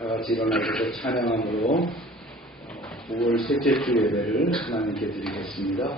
다 같이 일어나셔서 찬양함으로 5월 셋째 주 예배를 하나님께 드리겠습니다.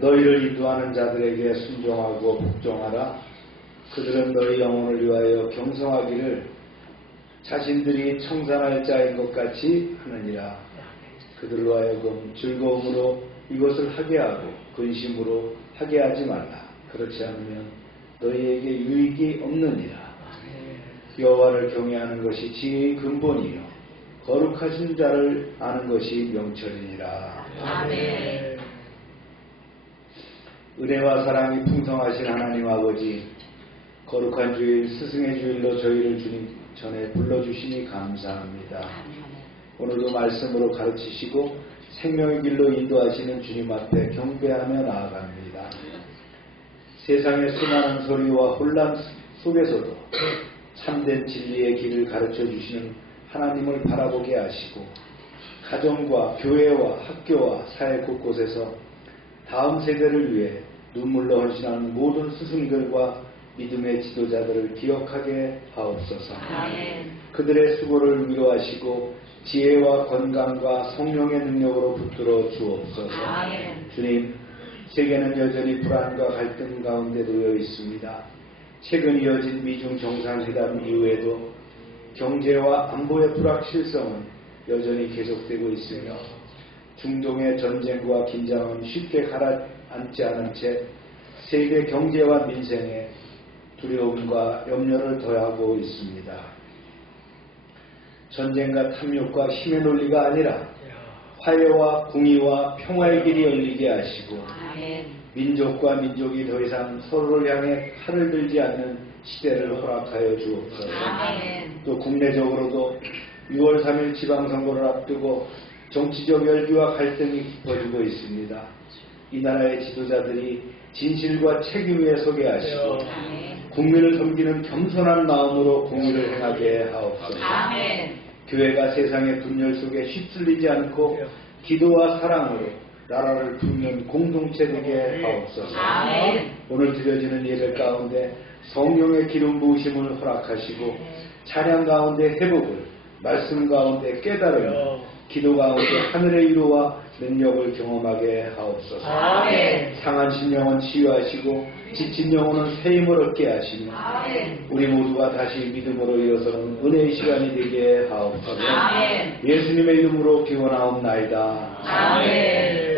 너희를 인도하는 자들에게 순종하고 복종하라. 그들은 너희 영혼을 위하여 경성하기를 자신들이 청산할 자인 것 같이 하느니라. 그들로 하여금 즐거움으로 이것을 하게 하고 근심으로 하게 하지 말라. 그렇지 않으면 너희에게 유익이 없느니라. 여호와를 경외하는 것이 지혜의 근본이요 거룩하신 자를 아는 것이 명철이니라. 아멘. 은혜와 사랑이 풍성하신 하나님 아버지, 거룩한 주일 스승의 주일로 저희를 주님 전에 불러주시니 감사합니다. 오늘도 말씀으로 가르치시고 생명의 길로 인도하시는 주님 앞에 경배하며 나아갑니다. 세상의 수많은 소리와 혼란 속에서도 참된 진리의 길을 가르쳐 주시는 하나님을 바라보게 하시고, 가정과 교회와 학교와 사회 곳곳에서 다음 세대를 위해 눈물로 헌신하는 모든 스승들과 믿음의 지도자들을 기억하게 하옵소서. 아멘. 그들의 수고를 위로하시고 지혜와 건강과 성령의 능력으로 붙들어 주옵소서. 아멘. 주님, 세계는 여전히 불안과 갈등 가운데 놓여 있습니다. 최근 이어진 미중 정상회담 이후에도 경제와 안보의 불확실성은 여전히 계속되고 있으며, 중동의 전쟁과 긴장은 쉽게 가라앉지 않은 채 세계 경제와 민생에 두려움과 염려를 더하고 있습니다. 전쟁과 탐욕과 힘의 논리가 아니라 화해와 공의와 평화의 길이 열리게 하시고, 민족과 민족이 더 이상 서로를 향해 칼을 들지 않는 시대를 허락하여 주옵소서. 또 국내적으로도 6월 3일 지방선거를 앞두고 정치적 열기와 갈등이 깊어지고 있습니다. 이 나라의 지도자들이 진실과 책임 위에 서게 하시고 국민을 섬기는 겸손한 마음으로 공의를 행하게 하옵소서. 교회가 세상의 분열 속에 휩쓸리지 않고 기도와 사랑으로 나라를 품는 공동체 되게 하옵소서. 오늘 드려지는 예배 가운데 성령의 기름 부으심을 허락하시고, 찬양 가운데 회복을, 말씀 가운데 깨달음을, 기도 가운데 하늘의 위로와 능력을 경험하게 하옵소서. 상한 심령은 치유하시고 지친 영혼은 새 힘을 얻게 하시며, 우리 모두가 다시 믿음으로 일어서는 은혜의 시간이 되게 하옵소서. 예수님의 이름으로 기원하옵나이다. 아멘.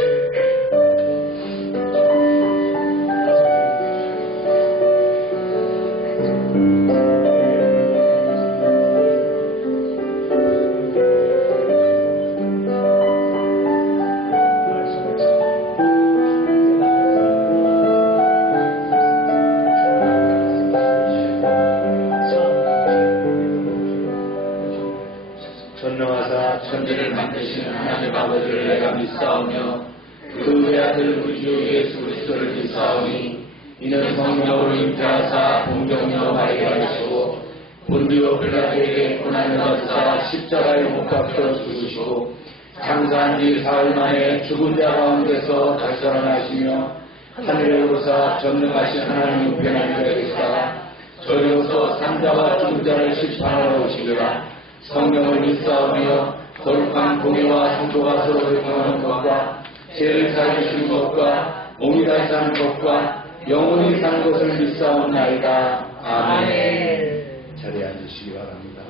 전능하사 천지를 만드신 하나님 아버지를 내가 믿사오며, 그 외아들 우리 주 예수 그리스도를 믿사오니, 이는 성령으로 잉태하사 본경녀 마리아이시고 본디오 빌라도에게 고난을 받으사 십자가에 못 박혀 죽으시고 장사한 지 사흘 만에 죽은 자 가운데서 다시 살아나시며 하늘에 오르사 전능하신 하나님 우편에 계시다가 저리로서 산자와 죽은 자를 심판하러 오시리라. 성령을 믿사오며 거룩한 공의와 성도가 서로를 경하는 것과 죄를 사해주시는 것과 몸이 다시 사는 것과 영원히 사는 것을 믿사옵나이다. 아멘. 자리에 앉으시기 바랍니다.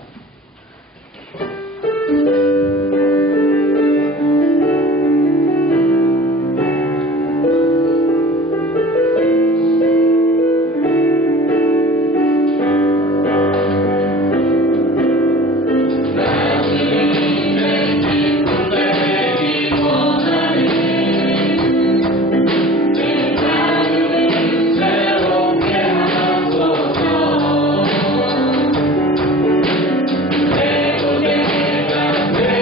내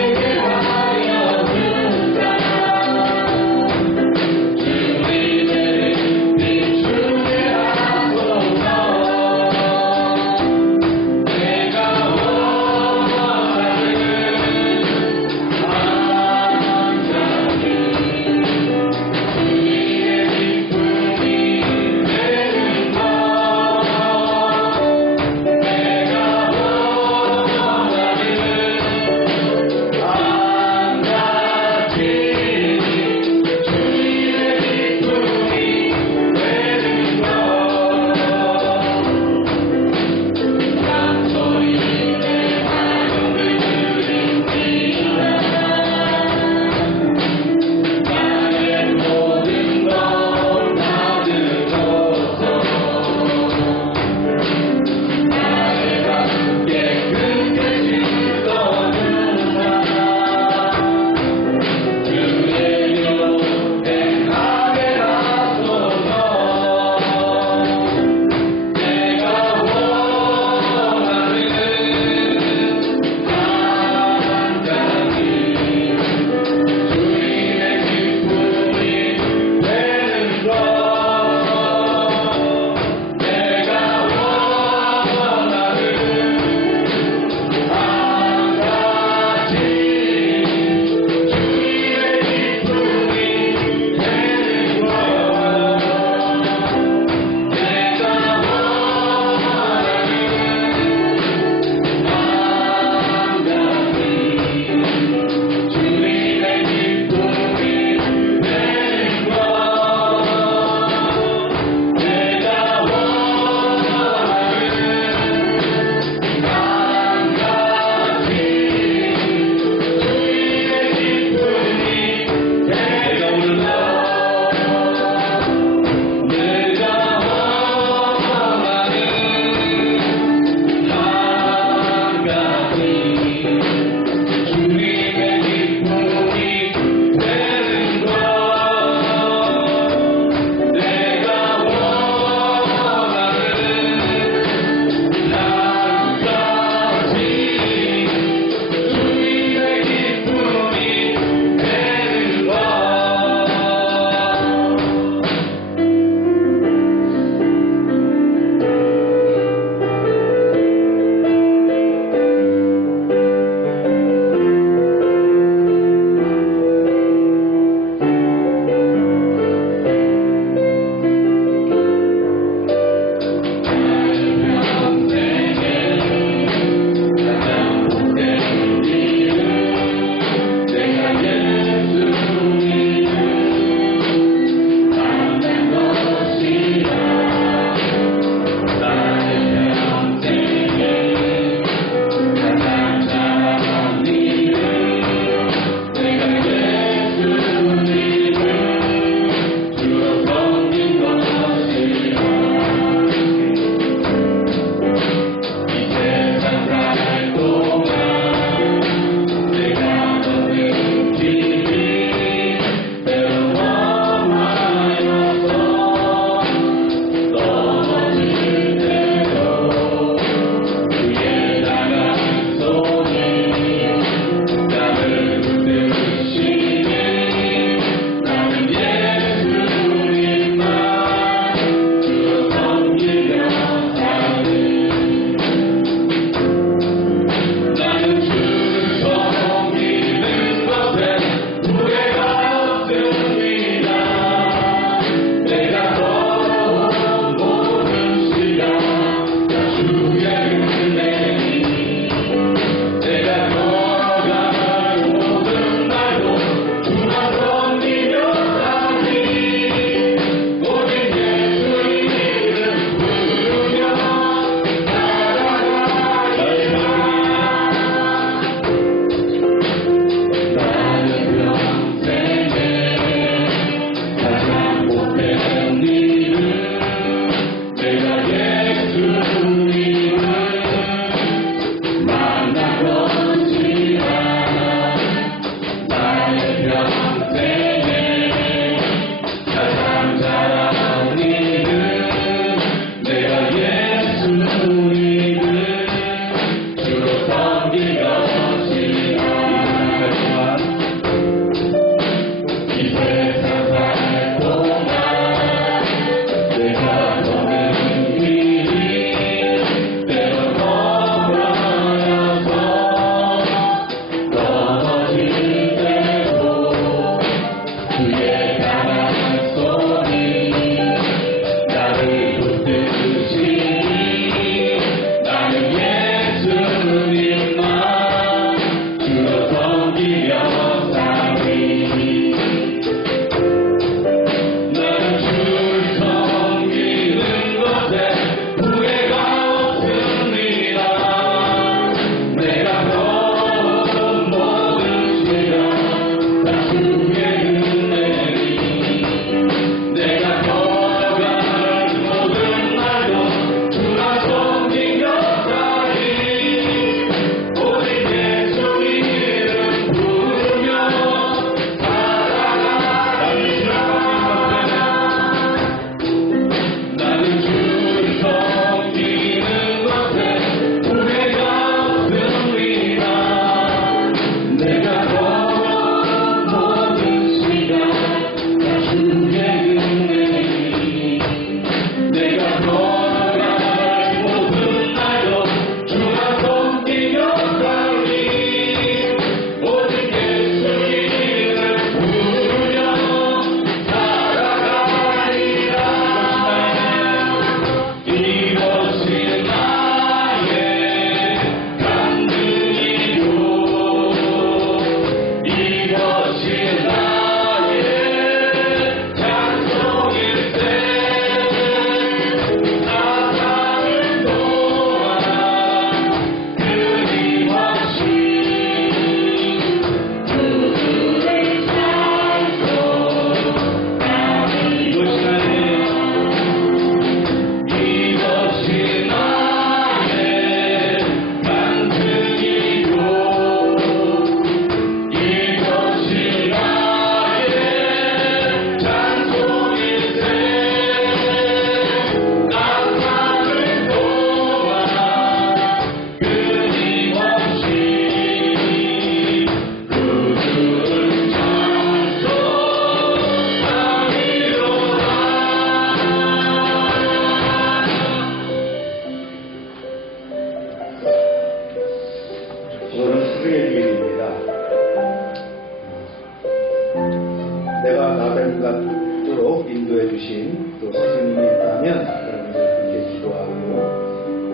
인도해 주신 또 스승님이 있다면 여러분들 함께 기도하고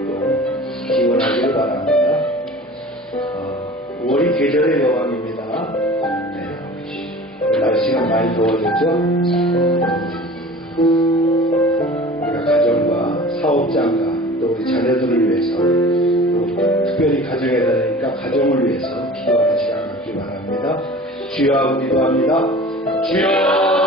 또 기원하기를 바랍니다. 5월이 계절의 여왕입니다. 네. 날씨가 많이 더워졌죠? 우리가 가정과 사업장과 또 우리 자녀들을 위해서 또 특별히 가정에 다니니까 가정을 위해서 기도하는 시간 갖기 바랍니다. 주여 하고 기도합니다. 주여!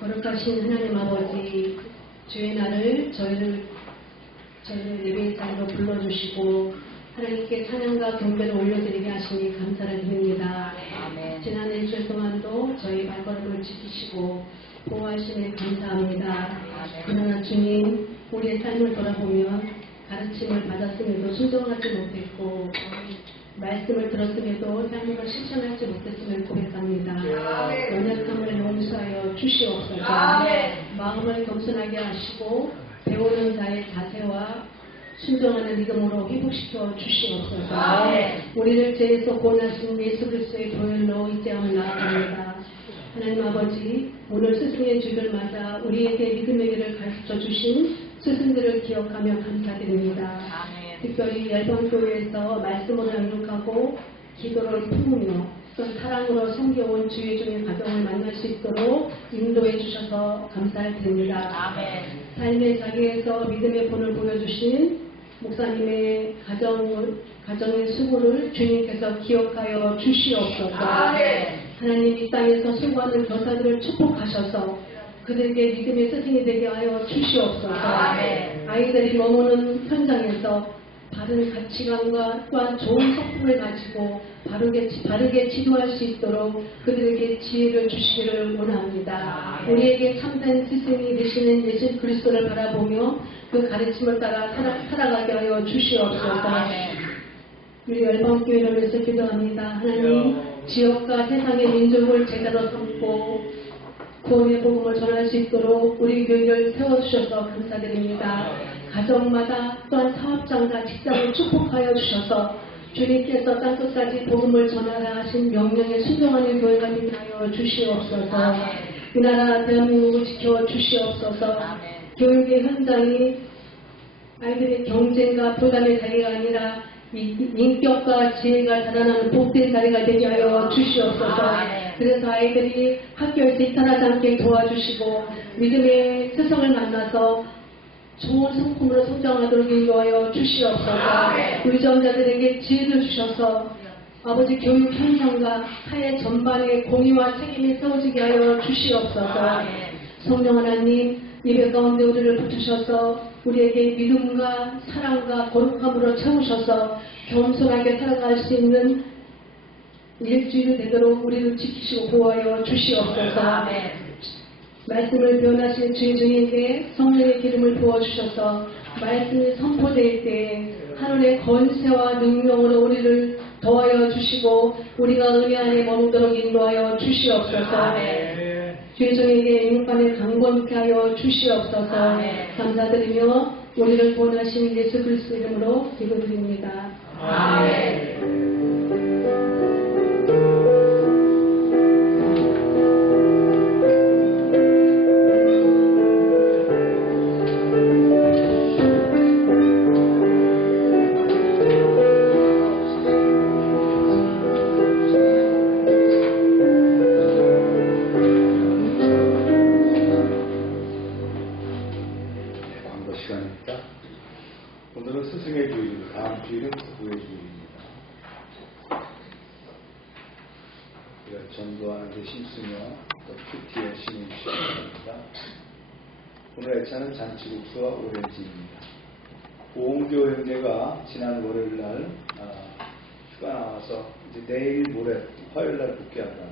거룩하신 하나님 아버지, 주의 날을 저희를 예배의 자리로 불러주시고 하나님께 찬양과 경배를 올려드리게 하시니 감사를 드립니다. 아멘. 지난 일주일 동안도 저희 발걸음을 지키시고 보호하시니 감사합니다. 그러나 주님, 우리의 삶을 돌아보면 가르침을 받았음에도 순종하지 못했고 말씀을 들었음에도 삶으로 실천하지 못했음을 고백합니다. 연약함을 용서하여 주시옵소서. 마음을 겸손하게 하시고 배우는 자의 자세와 순종하는 믿음으로 회복시켜 주시옵소서. 우리를 죄에서 구원하신 예수 그리스도의 보혈로 이 땅을 나아갑니다. 하나님 아버지, 오늘 스승의 주를 맞아 우리에게 믿음의 길을 가르쳐 주신 스승들을 기억하며 감사드립니다. 특별히 열방교회에서 말씀으로 양육하고 기도를 품으며 또 사랑으로 섬겨온 주의 종의 가정을 만날 수 있도록 인도해 주셔서 감사드립니다. 삶의 자리에서 믿음의 본을 보여주신 목사님의 가정의 수고를 주님께서 기억하여 주시옵소서. 하나님 이 땅에서 수고하는 교사들을 축복하셔서 그들에게 믿음의 스승이 되게 하여 주시옵소서. 아이들이 머무는 현장에서 바른 가치관과 또한 좋은 성품을 가지고 바르게 지도할 수 있도록 그들에게 지혜를 주시기를 원합니다. 우리에게 참된 스승이 되시는 예수 그리스도를 바라보며 그 가르침을 따라 살아가게 하여 주시옵소서. 우리 열방교회를 위해서 기도합니다. 하나님, 지역과 세상의 민족을 제대로 삼고 구원의 복음을 전할 수 있도록 우리 교회를 세워주셔서 감사드립니다. 가정마다 또한 사업장과 직장을 축복하여 주셔서 주님께서 땅끝까지 복음을 전하라 하신 명령에 순종하는 교회가 되게 하여 주시옵소서. 이 나라 대한민국을 지켜 주시옵소서. 교육의 현장이 아이들의 경쟁과 부담의 자리가 아니라 인격과 지혜가 자라나는 복된 자리가 되게 하여 주시옵소서. 그래서 아이들이 학교에서 이탈하지 않게 도와주시고 믿음의 스승을 만나서 좋은 성품으로 성장하도록 인도하여 주시옵소서. 의정자들에게 지혜를 주셔서 아버지 교육 현장과 사회 전반의 공의와 책임이 세워지게 하여 주시옵소서. 성령 하나님, 예배 가운데 우리를 붙으셔서 우리에게 믿음과 사랑과 거룩함으로 채우셔서 겸손하게 살아갈 수 있는 일주일이 되도록 우리를 지키시고 보호하여 주시옵소서. 말씀을 변하신 주의 주님께 성령의 기름을 부어주셔서 말씀이 선포될 때에 하늘의 권세와 능력으로 우리를 더하여 주시고 우리가 은혜 안에 머무도록 인도하여 주시옵소서. 주의 종에게 인간을 강건케 하여 주시옵소서. 감사드리며 우리를 구원하신 예수 그리스도 이름으로 기도드립니다. 아멘. 오늘은 스승의 주일이고 다음 주일은 부부의 주일입니다. 우리가 전도하는 데 힘쓰며 또 큐티 열심히 주시옵니다. 오늘 애차는 잔치국수와 오렌지입니다. 오은교 형제가 지난 월요일날 휴가 나와서 이제 내일 모레 화요일날 복귀한다.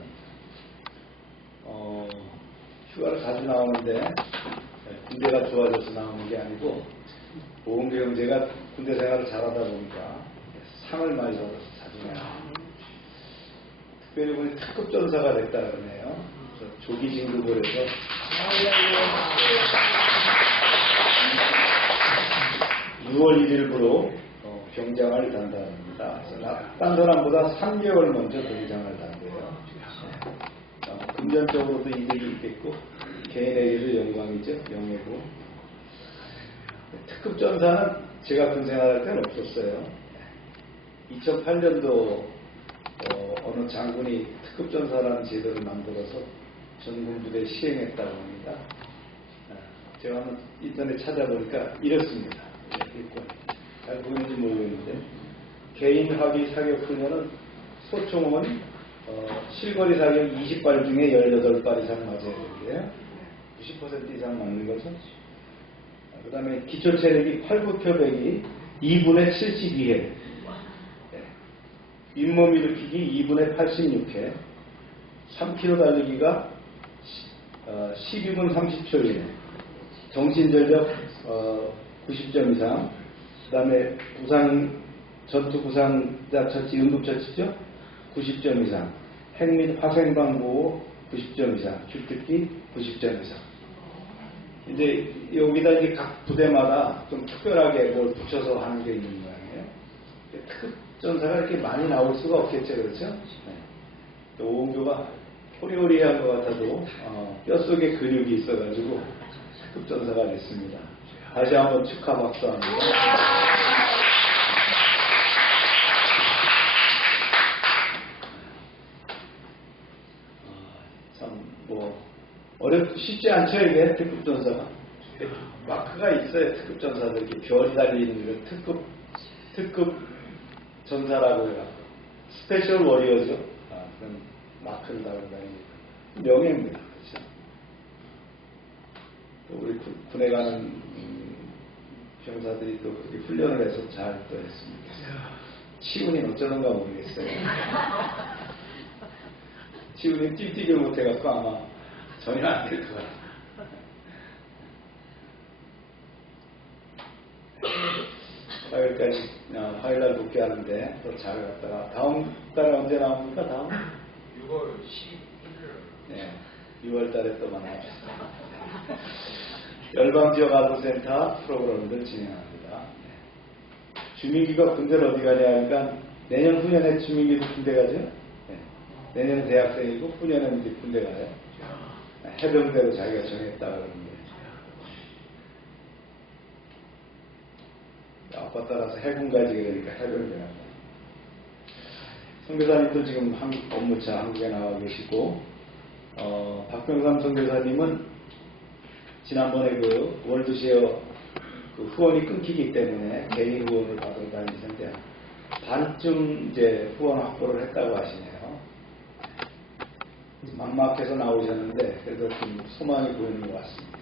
휴가를 자주 나오는데 군대가 좋아져서 나오는 게 아니고 오은교 형제가 군대 생활을 잘하다 보니까 상을 많이 받아서 자주 나와요. 특별히 보니 특급 전사가 됐다 그러네요. 조기 진급을 해서 6월 1일부로 병장을 단다합니다. 딴 사람보다 3개월 먼저 병장을 단대요. 금전적으로도 이득이 있겠고 개인에게도 영광이죠. 명예고. 특급 전사는 제가 군 생활할 때는 없었어요. 2008년도 어느 장군이 특급 전사라는 제도를 만들어서 전군 부대에 시행했다고 합니다. 제가 한번 인터넷 찾아보니까 이렇습니다. 잘 보이는지 모르겠는데 개인 합의 사격 훈련은 소총은 실거리 사격 20발 중에 18발 이상 맞아야 되는데요. 90% 이상 맞는 거죠. 그 다음에 기초 체력이 8구표백이 2분의 72회, 잇몸 일으키기 2분의 86회, 3km 달리기가 12분 30초 이내, 정신전력 90점 이상, 그 다음에 전투 부상자 처치, 응급처치죠? 90점 이상, 핵 및 화생방 보호 90점 이상, 주특기 90점 이상. 이제 여기다 이제 각 부대마다 좀 특별하게 뭘 붙여서 하는 게 있는 모양이에요. 특급 전사가 이렇게 많이 나올 수가 없겠죠, 그렇죠? 네. 오은교가 호리호리한 것 같아도 뼛속에 근육이 있어가지고 특급 전사가 됐습니다. 다시 한번 축하 박수합니다. 쉽지 않죠, 이게 특급 전사가. 마크가 있어요, 특급 전사들. 이렇게 별이 달리는 거 특급 전사라고 해요. 스페셜 워리어죠. 그런 마크를 달고 다니니까. 명예입니다, 그렇죠. 또 우리 군에 가는 병사들이 또 그렇게 훈련을 해서 잘 또 했습니다. 치훈이는 어쩌는가 모르겠어요. 치훈이 뛰기를 못해갖고 아마 전혀 안 될 것 같아요. 화요일까지, 화요일날 복귀하는데 또 잘 갔다가 다음 달에 언제 나옵니까? 다음? 6월 11일. 네, 6월 달에 또 만나봅시다. 열방지역아동센터 프로그램들 진행합니다. 네. 주민기가 군대를 어디 가냐 하니까 내년 후년에 주민기도 군대 가죠? 네. 내년은 대학생이고 후년에는 이제 군대 가요. 해병대로 자기가 정했다 그러는데 아빠 따라서 해군 가지 그러니까 해병대 간다. 선교사님도 지금 한국 업무차 한국에 나와 계시고 박병삼 선교사님은 지난번에 그 월드쉐어 그 후원이 끊기기 때문에 개인 후원을 받으러 다니셨는데 반쯤 이제 후원 확보를 했다고 하시네요. 막막해서 나오셨는데 그래도 좀 소망이 보이는 것 같습니다.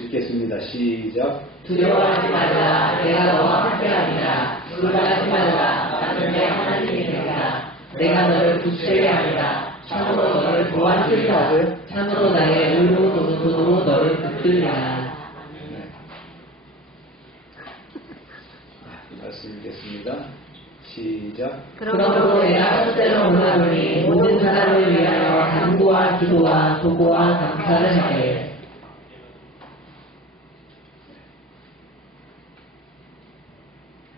읽겠습니다. 시작. 두려워하지 말라. 내가 너와 함께하리라. 놀라지 말라. 나는 내 하나님이니라. 내가 너를 굳세게 하리라. 참으로 너를 도와주리라. 참으로 나의 의로 도는 돈으로 너를 붙들리라. 말씀 읽겠습니다. 시작. 그러므로 내가 첫째로 원하노니 모든 사람을 위하여 간구와 기도와 도구와 감사를 하되.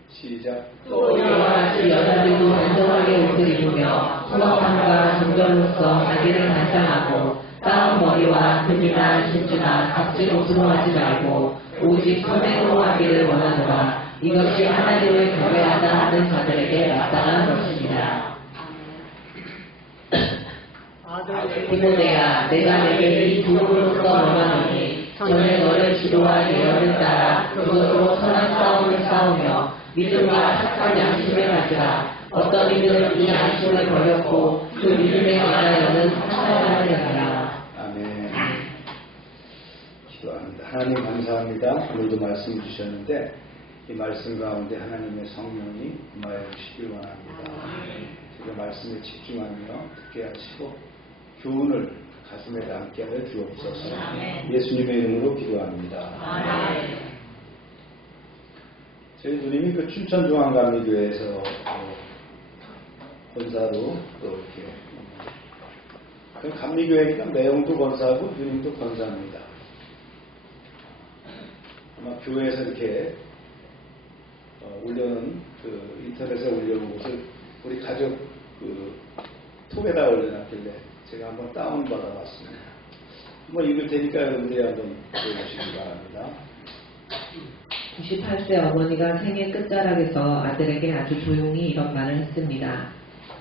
시작. 또 이와 같이 여자들도 단정하게 옷을 입으며 소박함과 정결로서 자기를 단장하고 따은 머리와 금이나 신주나 값진 옷으로 하지 말고 오직 선행으로 하기를 원하노라. 이것이 하나님을 경외하다 하는 자들에게 마땅한 것입니다. 디모데야, 내가 내게 이 부름으로써 명하노니 전에 너를 기도와 예언을 따라 그것으로 선한 싸움을 싸우며 믿음과 착한 양심을 가지라. 어떤 이들은 이 양심을 버렸고 그 믿음에 관하여는 상처하느니라. 아멘. 기도합니다. 하나님 감사합니다. 오늘도 말씀 주셨는데 이 말씀 가운데 하나님의 성령이 임하여 주시길 원합니다. 제가 말씀에 집중하며 듣게 하시고 교훈을 가슴에 담게 하여 주옵소서. 예수님의 이름으로 기도합니다. 저희 누님이 그 춘천중앙감리교회에서 권사로 또 이렇게 그 감리교회니까 매형도 권사하고 누님도 권사입니다. 아마 교회에서 이렇게 올려놓은 그 인터넷에 올려놓은 것을 우리 가족 그 톡에다 올려놨길래 제가 한번 다운 받아봤습니다. 한번 읽을 테니까 여러분들이 한번 읽어주시기 바랍니다. 98세 어머니가 생애 끝자락에서 아들에게 아주 조용히 이런 말을 했습니다.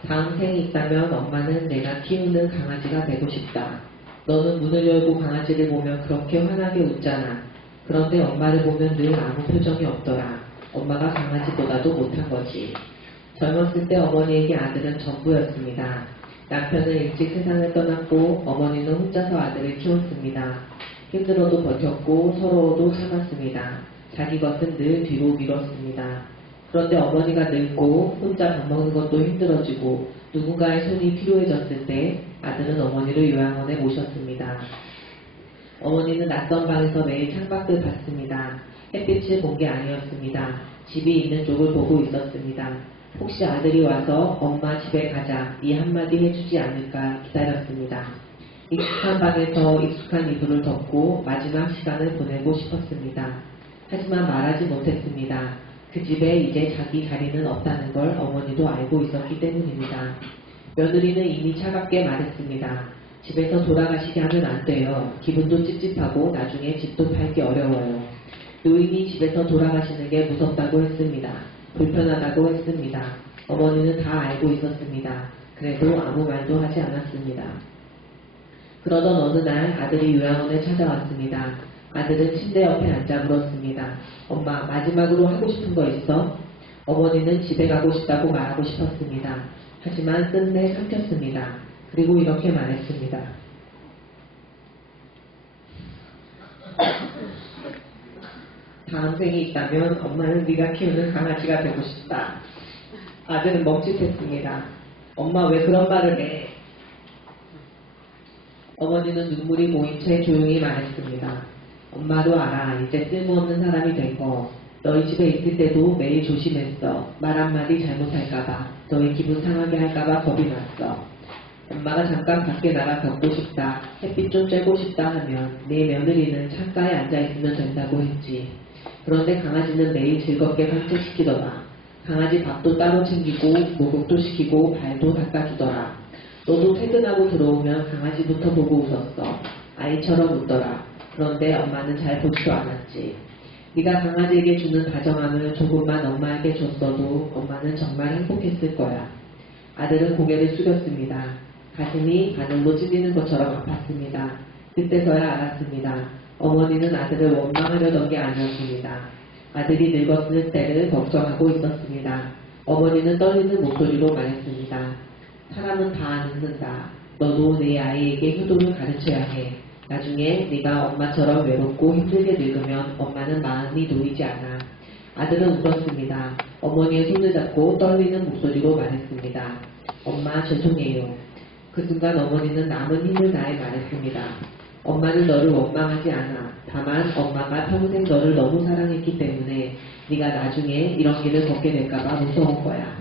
다음 생이 있다면 엄마는 내가 키우는 강아지가 되고 싶다. 너는 문을 열고 강아지를 보면 그렇게 환하게 웃잖아. 그런데 엄마를 보면 늘 아무 표정이 없더라. 엄마가 강아지보다도 못한 거지. 젊었을 때 어머니에게 아들은 전부였습니다. 남편은 일찍 세상을 떠났고 어머니는 혼자서 아들을 키웠습니다. 힘들어도 버텼고 서러워도 참았습니다. 자기 것은 늘 뒤로 미뤘습니다. 그런데 어머니가 늙고 혼자 밥 먹는 것도 힘들어지고 누군가의 손이 필요해졌을 때 아들은 어머니를 요양원에 모셨습니다. 어머니는 낯선 방에서 매일 창밖을 봤습니다. 햇빛을 본 게 아니었습니다. 집이 있는 쪽을 보고 있었습니다. 혹시 아들이 와서 엄마 집에 가자 이 한마디 해주지 않을까 기다렸습니다. 익숙한 방에서 익숙한 이불을 덮고 마지막 시간을 보내고 싶었습니다. 하지만 말하지 못했습니다. 그 집에 이제 자기 자리는 없다는 걸 어머니도 알고 있었기 때문입니다. 며느리는 이미 차갑게 말했습니다. 집에서 돌아가시게 하면 안 돼요. 기분도 찝찝하고 나중에 집도 팔기 어려워요. 노인이 집에서 돌아가시는 게 무섭다고 했습니다. 불편하다고 했습니다. 어머니는 다 알고 있었습니다. 그래도 아무 말도 하지 않았습니다. 그러던 어느 날 아들이 요양원에 찾아왔습니다. 아들은 침대 옆에 앉아 물었습니다. 엄마, 마지막으로 하고 싶은 거 있어? 어머니는 집에 가고 싶다고 말하고 싶었습니다. 하지만 끝내 삼켰습니다. 그리고 이렇게 말했습니다. 다음 생이 있다면 엄마는 네가 키우는 강아지가 되고 싶다. 아들은 멈칫했습니다. 엄마 왜 그런 말을 해? 어머니는 눈물이 모인 채 조용히 말했습니다. 엄마도 알아. 이제 쓸모없는 사람이 된 거. 너희 집에 있을 때도 매일 조심했어. 말 한마디 잘못할까봐. 너희 기분 상하게 할까봐 겁이 났어. 엄마가 잠깐 밖에 나가 걷고 싶다. 햇빛 좀 쬐고 싶다 하면 내 며느리는 창가에 앉아있으면 된다고 했지. 그런데 강아지는 매일 즐겁게 산책시키더라. 강아지 밥도 따로 챙기고 목욕도 시키고 발도 닦아주더라. 너도 퇴근하고 들어오면 강아지부터 보고 웃었어. 아이처럼 웃더라. 그런데 엄마는 잘 보지도 않았지. 네가 강아지에게 주는 다정함을 조금만 엄마에게 줬어도 엄마는 정말 행복했을 거야. 아들은 고개를 숙였습니다. 가슴이 바늘로 찔리는 것처럼 아팠습니다. 그때서야 알았습니다. 어머니는 아들을 원망하려던 게 아니었습니다. 아들이 늙었을 때를 걱정하고 있었습니다. 어머니는 떨리는 목소리로 말했습니다. 사람은 다 늙는다. 너도 내 아이에게 효도를 가르쳐야 해. 나중에 네가 엄마처럼 외롭고 힘들게 늙으면 엄마는 마음이 놓이지 않아. 아들은 울었습니다. 어머니의 손을 잡고 떨리는 목소리로 말했습니다. 엄마 죄송해요. 그 순간 어머니는 남은 힘을 다해 말했습니다. 엄마는 너를 원망하지 않아. 다만 엄마가 평생 너를 너무 사랑했기 때문에 네가 나중에 이런 길을 걷게 될까봐 무서운 거야.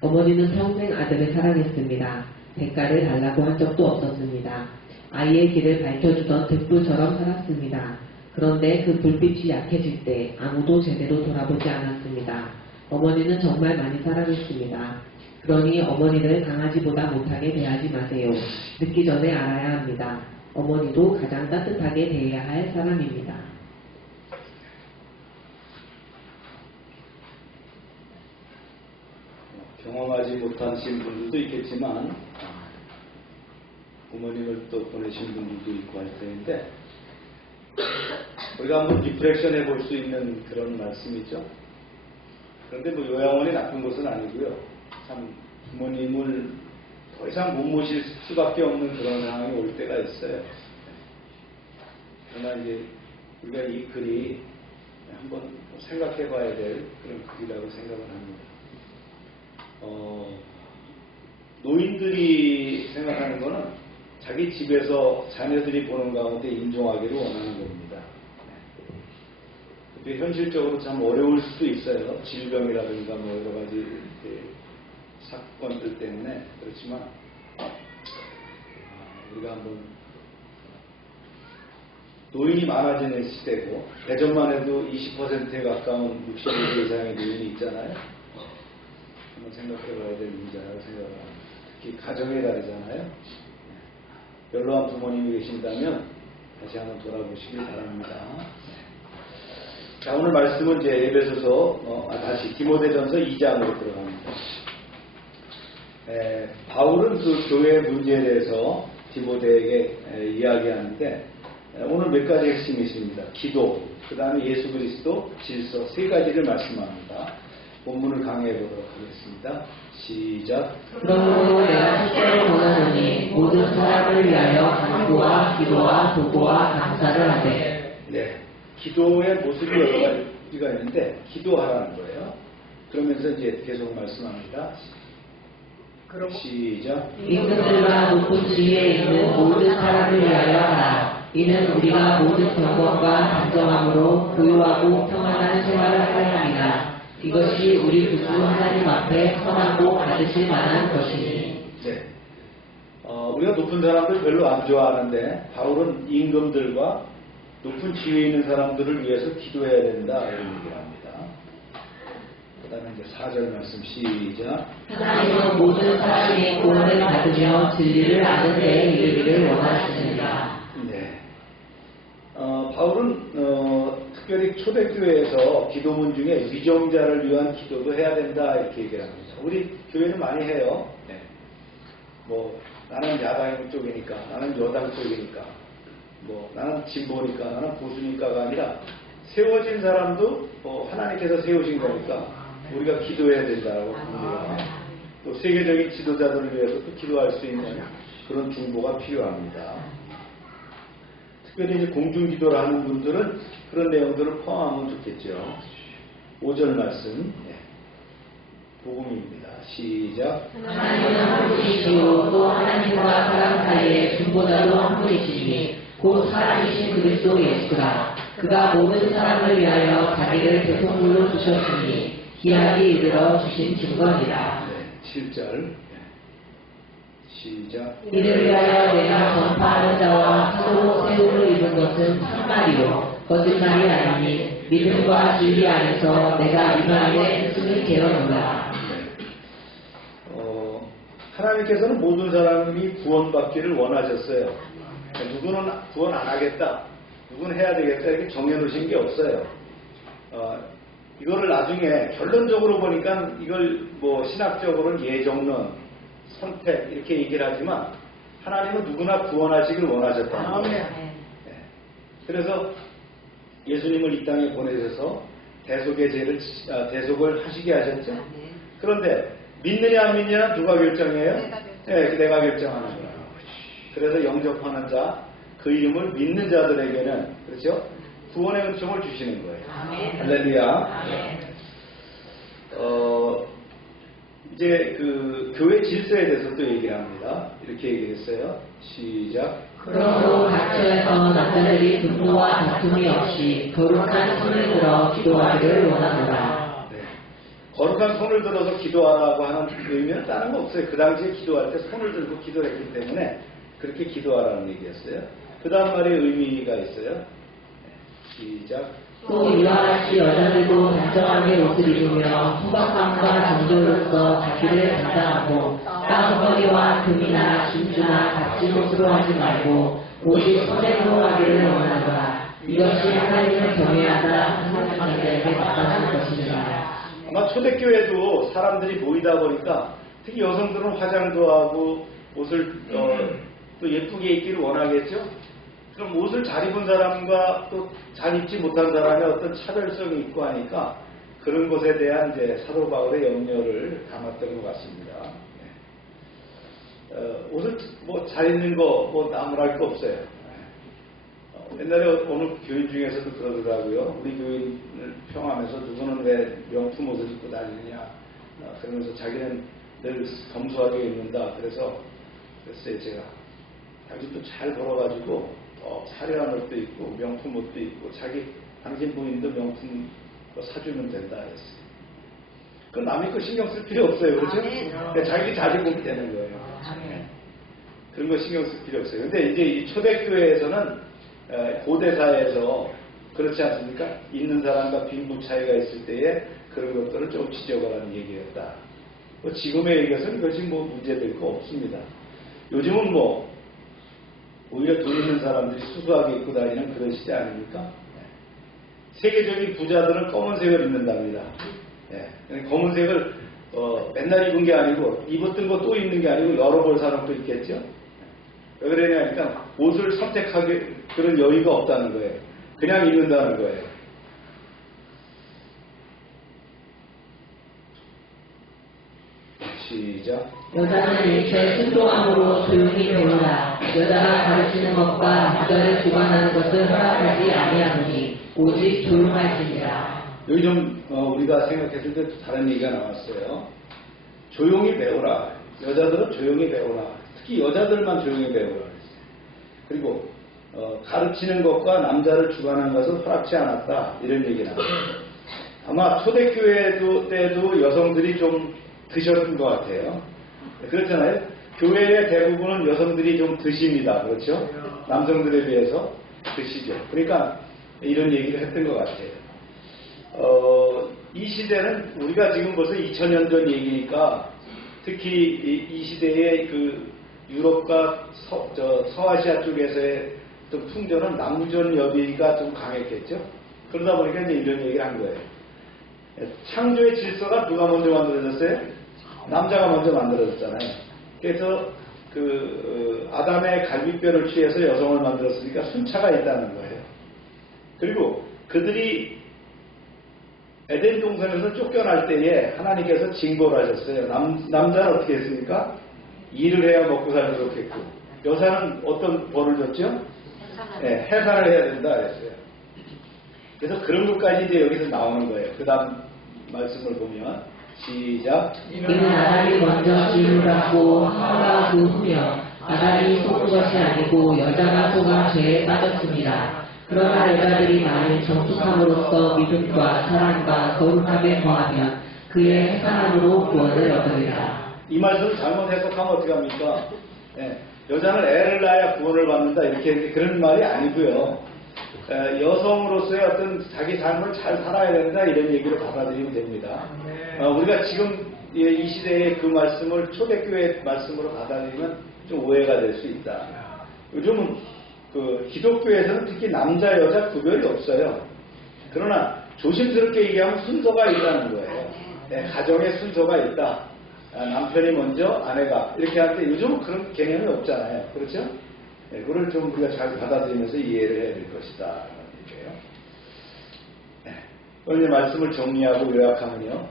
어머니는 평생 아들을 사랑했습니다. 대가를 달라고 한 적도 없었습니다. 아이의 길을 밝혀주던 등불처럼 살았습니다. 그런데 그 불빛이 약해질 때 아무도 제대로 돌아보지 않았습니다. 어머니는 정말 많이 사랑했습니다. 그러니 어머니를 강아지보다 못하게 대하지 마세요. 늦기 전에 알아야 합니다. 어머니도 가장 따뜻하게 대해야 할 사람입니다. 경험하지 못하신 분들도 있겠지만 부모님을 또 보내신 분들도 있고 할 텐데 우리가 한번 리프렉션 해볼 수 있는 그런 말씀이죠. 그런데 뭐 요양원이 나쁜 것은 아니고요. 참 부모님을 더 이상 못 모실 수밖에 없는 그런 상황이 올 때가 있어요. 그러나 이제 우리가 이 글이 한번 생각해 봐야 될 그런 글이라고 생각을 합니다. 노인들이 생각하는 거는 자기 집에서 자녀들이 보는 가운데 인종하기를 원하는 겁니다. 그게 현실적으로 참 어려울 수도 있어요. 질병이라든가 뭐 여러 가지 사건들 때문에. 그렇지만 우리가 한번 노인이 많아지는 시대고 예전만 해도 20%에 가까운 65세 이상의 노인이 있잖아요. 한번 생각해봐야 될 문제라고 생각을 합니다. 특히 가정의 달이잖아요. 연로한 부모님이 계신다면 다시 한번 돌아보시길 바랍니다. 자, 오늘 말씀은 이제 에베소서 다시 디모데전서 2장으로 들어갑니다. 바울은 그 교회의 문제에 대해서 디모데에게 이야기하는데 오늘 몇 가지 핵심이 있습니다. 기도, 그 다음에 예수 그리스도, 질서 세 가지를 말씀합니다. 본문을 강의해 보도록 하겠습니다. 시작. 그러므로 내가 첫째로 원하노니 모든 사람을 위하여 간구와 기도와 도구와 감사를 하되. 네, 기도의 모습이 여러 가지가 있는데 기도하라는 거예요. 그러면서 이제 계속 말씀합니다. 시작. 임금들과 높은 지위에 있는 모든 사람을 위하여 하라. 이는 우리가 모든 경건과 단정함으로 고요하고 평안한 생활을 하려 함이라. 이것이 우리 구주 하나님 앞에 선하고 받으실 만한 것이니. 네. 우리가 높은 사람들 별로 안 좋아하는데 바울은 임금들과 높은 지위에 있는 사람들을 위해서 기도해야 된다 이런 얘기를 합니다. 그 다음에 이제 4절 말씀 시작. 하나님은 모든 사람의 구원을 받으며 진리를 아는 데에 이르기를 원하시느니라. 네. 바울은 특별히 초대교회에서 기도문 중에 위정자를 위한 기도도 해야 된다 이렇게 얘기를 합니다. 우리 교회는 많이 해요. 네. 뭐 나는 야당 쪽이니까, 나는 여당 쪽이니까, 뭐 나는 진보니까, 나는 보수니까가 아니라 세워진 사람도 하나님께서 세우신 거니까 우리가 기도해야 된다고 합니다. 또 세계적인 지도자들을 위해서 또 기도할 수 있는 그런 중보가 필요합니다. 특별히 이제 공중기도를 하는 분들은 그런 내용들을 포함하면 좋겠죠. 5절 말씀, 네. 복음입니다. 시작. 하나님은 한 분이시오 또 하나님과 사람 사이에 중보자도 한 분이시니 곧 사람이신 그리스도 예수라. 그가 모든 사람을 위하여 자기를 대속물로 주셨으니 기약이 이르러 주신 증거니라. 네, 7절. 시작. 이를 위하여 내가 전파하는 자와 사도 세움을 입은 것은 참말이요 거짓말이 아니니 믿음과 진리 안에서 내가 이방인의 뜻을 개어놓으라. 하나님께서는 모든 사람이 구원받기를 원하셨어요. 누구는 구원 안 하겠다, 누구는 해야 되겠다 이렇게 정해놓으신 게 없어요. 이거를 나중에 결론적으로 보니까 이걸 뭐 신학적으로는 예정론, 선택 이렇게 얘기를 하지만 하나님은 누구나 구원하시길 원하셨다는 거예요. 네. 그래서 예수님을 이 땅에 보내셔서 대속을 하시게 하셨죠. 그런데 믿느냐 안 믿느냐 누가 결정해요? 네, 내가 결정하는 거예요. 그래서 영접하는 자, 그 이름을 믿는 자들에게는 그렇죠? 구원의 은총을 주시는 거예요. 할렐루야. 이제 그 교회 질서에 대해서 또 얘기를 합니다. 이렇게 얘기했어요. 시작. 그러므로 각처에서 남자들이 분노와 다툼이 없이 거룩한 손을 들어 기도하기를 원하노라. 네. 거룩한 손을 들어서 기도하라고 하는 의미는 다른 거 없어요. 그 당시에 기도할 때 손을 들고 기도를 했기 때문에 그렇게 기도하라는 얘기였어요. 그 다음 말에 의미가 있어요. 네. 시작. 또 이와 같이 여자들도 단정하게 옷을 입으며 소박함과 정도로서 자기를 담당하고 땅덩어리와 금이나 진주나 값진 옷으로 하지 말고 오직 선행으로 하기를 원하노라. 이것이 하나님을 경외하다 생각하는 자에게 마땅한 것이니라. 아마 초대교회도 사람들이 모이다 보니까 특히 여성들은 화장도 하고 옷을 또 예쁘게 입기를 원하겠죠. 그럼 옷을 잘 입은 사람과 또 잘 입지 못한 사람의 어떤 차별성이 있고 하니까 그런 것에 대한 이제 사도 바울의 염려를 담았던 것 같습니다. 옷을 뭐 잘 입는 거 뭐 나무랄 거 없어요. 옛날에 어느 교인 중에서도 그러더라고요. 우리 교인을 평하면서 누구는 왜 명품 옷을 입고 다니느냐 그러면서 자기는 늘 검소하게 입는다. 그래서 글쎄 제가 자기도 잘 벌어가지고 화려한 옷도 입고 명품 옷도 입고 당신 부인도 명품 사주면 된다 했어요. 그건 남의 거 신경 쓸 필요 없어요. 그렇죠? 자기 잘 입으면 되는 거예요. 그런 거 신경 쓸 필요 없어요. 근데 이제 이 초대교회에서는 고대 사회에서 그렇지 않습니까? 있는 사람과 빈부 차이가 있을 때에 그런 것들을 좀 지적을 하는 얘기였다. 지금의 얘기에서는 이것이 뭐 문제될 거 없습니다. 요즘은 뭐 오히려 돈 있는 사람들이 수수하게 입고 다니는 그런 시대 아닙니까? 세계적인 부자들은 검은색을 입는답니다. 검은색을 맨날 입은 게 아니고 입었던 거 또 입는 게 아니고 여러 벌 사놓고 있겠죠. 왜 그러냐니까 옷을 선택하게 그런 여유가 없다는 거예요. 그냥 입는다는 거예요. 시작. 여자는 일체 순종함으로 조용히 배우라. 여자가 가르치는 것과 부자를 주관하는 것을 허락하지 아니하노니 오직 조용할지니라. 여기 좀 우리가 생각했을 때 다른 얘기가 나왔어요. 조용히 배우라. 여자들은 조용히 배우라. 특히 여자들만 조용히 배우라 했어요. 그리고 가르치는 것과 남자를 주관하는 것을 허락지 않았다. 이런 얘기 나와요. 아마 초대교회 때도 여성들이 좀 드셨던 것 같아요. 그렇잖아요. 교회의 대부분은 여성들이 좀 드십니다. 그렇죠? 남성들에 비해서 드시죠. 그러니까 이런 얘기를 했던 것 같아요. 이 시대는 우리가 지금 벌써 2000년 전 얘기니까 특히 이 시대의 그 유럽과 서아시아 쪽에서의 좀 풍조는 남존 여비가 좀 강했겠죠. 그러다 보니까 이제 이런 얘기를 한 거예요. 창조의 질서가 누가 먼저 만들어졌어요? 남자가 먼저 만들어졌잖아요. 그래서 아담의 갈비뼈를 취해서 여성을 만들었으니까 순차가 있다는 거예요. 그리고 그들이 에덴 동산에서 쫓겨날 때에 하나님께서 징벌을 하셨어요. 남자는 어떻게 했습니까? 일을 해야 먹고 살도록 했고, 여자는 어떤 벌을 줬죠? 네, 해산을 해야 된다 했어요. 그래서 그런 것까지 이제 여기서 나오는 거예요. 그 다음 말씀을 보면 시작. 이는 아담이 먼저 지음을 받고 하와가 그 후며 아담이 속은 것이 아니고 여자가 속아 죄에 빠졌습니다. 그러나 여자들이 많은 정숙함으로써 믿음과 사랑과 거룩함에 거하면 그의 해산함으로 구원을 얻으리라. 이 말씀을 잘못 해석하면 어떻게 합니까? 네, 여자는 애를 낳아야 구원을 받는다 이렇게 그런 말이 아니고요. 여성으로서의 어떤 자기 삶을 잘 살아야 된다 이런 얘기를 받아들이면 됩니다. 우리가 지금 이 시대의 그 말씀을 초대교회 말씀으로 받아들이면 좀 오해가 될 수 있다. 요즘은 기독교에서는 특히 남자 여자 구별이 없어요. 그러나 조심스럽게 얘기하면 순서가 있다는 거예요. 네, 가정에 순서가 있다. 남편이 먼저 아내가 이렇게 할 때 요즘은 그런 개념이 없잖아요. 그렇죠? 네, 그걸 좀 우리가 잘 받아들이면서 이해를 해야 될 것이다. 라는 얘기예요. 네, 오늘 말씀을 정리하고 요약하면요.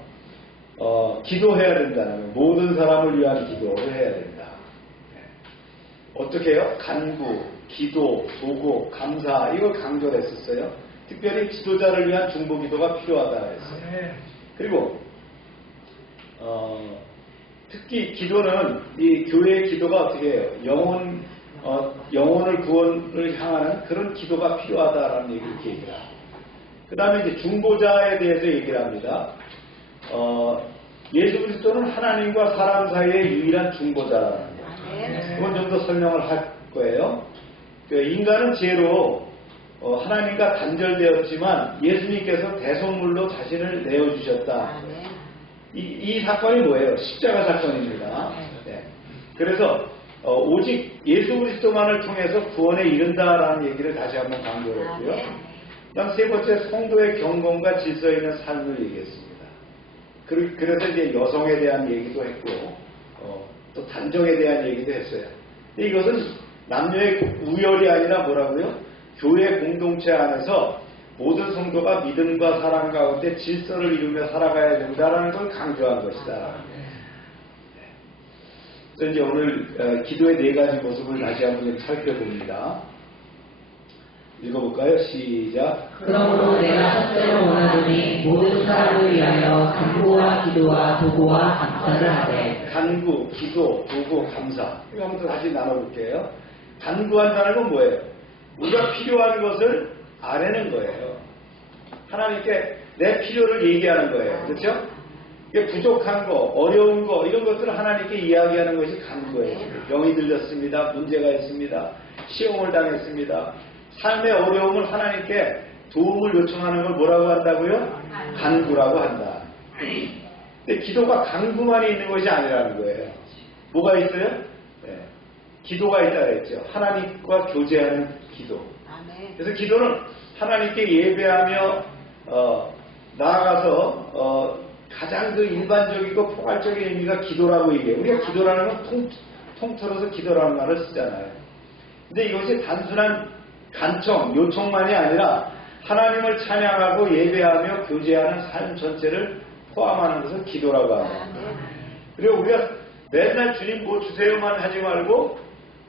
기도해야 된다는 거예요. 모든 사람을 위한 기도를 해야 된다. 네. 어떻게 해요? 간구, 기도, 도고, 감사 이걸 강조를 했었어요. 특별히 지도자를 위한 중보기도가 필요하다 했어요. 그리고 특히 기도는 이 교회의 기도가 어떻게 해요? 영혼을 구원을 향하는 그런 기도가 필요하다라는 얘기를 이렇게 얘기를 합니다. 그 다음에 이제 중보자에 대해서 얘기를 합니다. 예수 그리스도는 하나님과 사람 사이의 유일한 중보자라는 거예요. 그건 좀 더 설명을 할 거예요. 인간은 죄로 하나님과 단절되었지만 예수님께서 대속물로 자신을 내어주셨다. 이 사건이 뭐예요? 십자가 사건입니다. 네. 그래서 오직 예수 그리스도만을 통해서 구원에 이른다라는 얘기를 다시 한번 강조를 했고요. 그다음 세 번째 성도의 경건과 질서 있는 삶을 얘기했습니다. 그래서 이제 여성에 대한 얘기도 했고 또 단정에 대한 얘기도 했어요. 근데 이것은 남녀의 우열이 아니라 뭐라고요? 교회 공동체 안에서 모든 성도가 믿음과 사랑 가운데 질서를 이루며 살아가야 된다는 걸 강조한 것이다. 그래서 이제 오늘 기도의 네 가지 모습을 다시 한번 살펴봅니다. 읽어볼까요? 시작. 그러므로 내가 첫째로 원하노니 모든 사람을 위하여 간구와 기도와 도구와 감사를 하되. 간구, 기도, 도구, 감사. 이거 한번 다시 나눠볼게요. 간구한다는 건 뭐예요? 우리가 필요한 것을 아뢰는 거예요. 하나님께 내 필요를 얘기하는 거예요. 그렇죠? 이게 부족한 거, 어려운 거 이런 것들을 하나님께 이야기하는 것이 간구예요. 병이 들렸습니다. 문제가 있습니다. 시험을 당했습니다. 삶의 어려움을 하나님께 도움을 요청하는 걸 뭐라고 한다고요? 간구라고 한다. 근데 기도가 간구만이 있는 것이 아니라는 거예요. 뭐가 있어요? 네. 기도가 있다 그랬죠. 하나님과 교제하는 기도. 그래서 기도는 하나님께 예배하며 나아가서 가장 그 일반적이고 포괄적인 의미가 기도라고 얘기해요. 우리가 기도라는 건 통틀어서 기도라는 말을 쓰잖아요. 근데 이것이 단순한 간청, 요청만이 아니라 하나님을 찬양하고 예배하며 교제하는 삶 전체를 포함하는 것을 기도라고 합니다. 그리고 우리가 맨날 주님 뭐 주세요만 하지 말고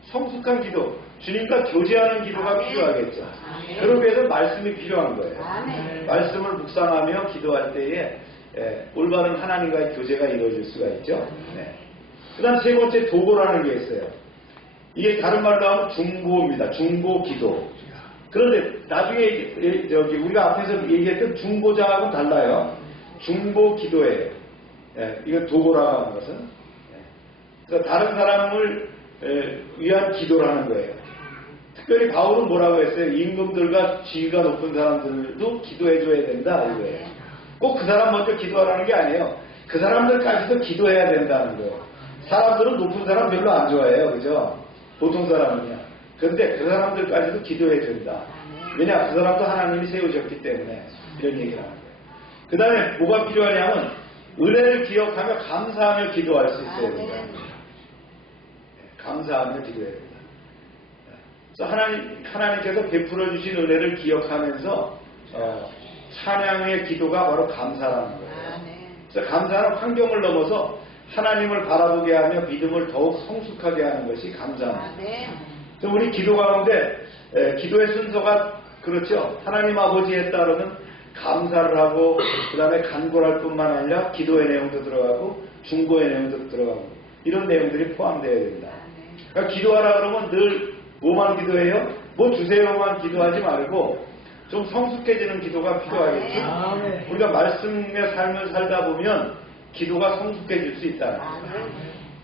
성숙한 기도, 주님과 교제하는 기도가 필요하겠죠. 그러기 위해서 말씀이 필요한 거예요. 말씀을 묵상하며 기도할 때에 올바른 하나님과의 교제가 이루어질 수가 있죠. 네. 그 다음 세 번째 도구라는 게 있어요. 이게 다른 말로 하면 중보입니다. 중보 기도. 그런데 나중에 우리가 앞에서 얘기했던 중보자하고는 달라요. 중보 기도예요. 이건 도구라고 하는 것은. 그래서 다른 사람을 위한 기도를 하는 거예요. 특별히 바울은 뭐라고 했어요? 임금들과 지위가 높은 사람들도 기도해줘야 된다 이거예요. 꼭 그 사람 먼저 기도하라는 게 아니에요. 그 사람들까지도 기도해야 된다는 거예요. 사람들은 높은 사람 별로 안 좋아해요. 그죠? 보통 사람은요. 그런데 그 사람들까지도 기도해야 된다. 왜냐? 그 사람도 하나님이 세우셨기 때문에 이런 얘기를 하는 거예요. 그 다음에 뭐가 필요하냐면 은혜를 기억하며 감사하며 기도할 수 있어야 된다. 감사하며 기도해야 된다. 그래서 하나님께서 베풀어 주신 은혜를 기억하면서 찬양의 기도가 바로 감사라는 거예요. 그래서 감사는 환경을 넘어서 하나님을 바라보게 하며 믿음을 더욱 성숙하게 하는 것이 감사입니다. 그래서 우리 기도 가운데 기도의 순서가 그렇죠. 하나님 아버지에 따르는 감사를 하고 그 다음에 간구할 뿐만 아니라 기도의 내용도 들어가고 중보의 내용도 들어가고 이런 내용들이 포함되어야 된다. 그러니까 기도하라 그러면 늘 뭐만 기도해요? 뭐 주세요만 기도하지 말고 좀 성숙해지는 기도가 필요하겠죠. 우리가 말씀의 삶을 살다 보면 기도가 성숙해질 수 있다는 거예요.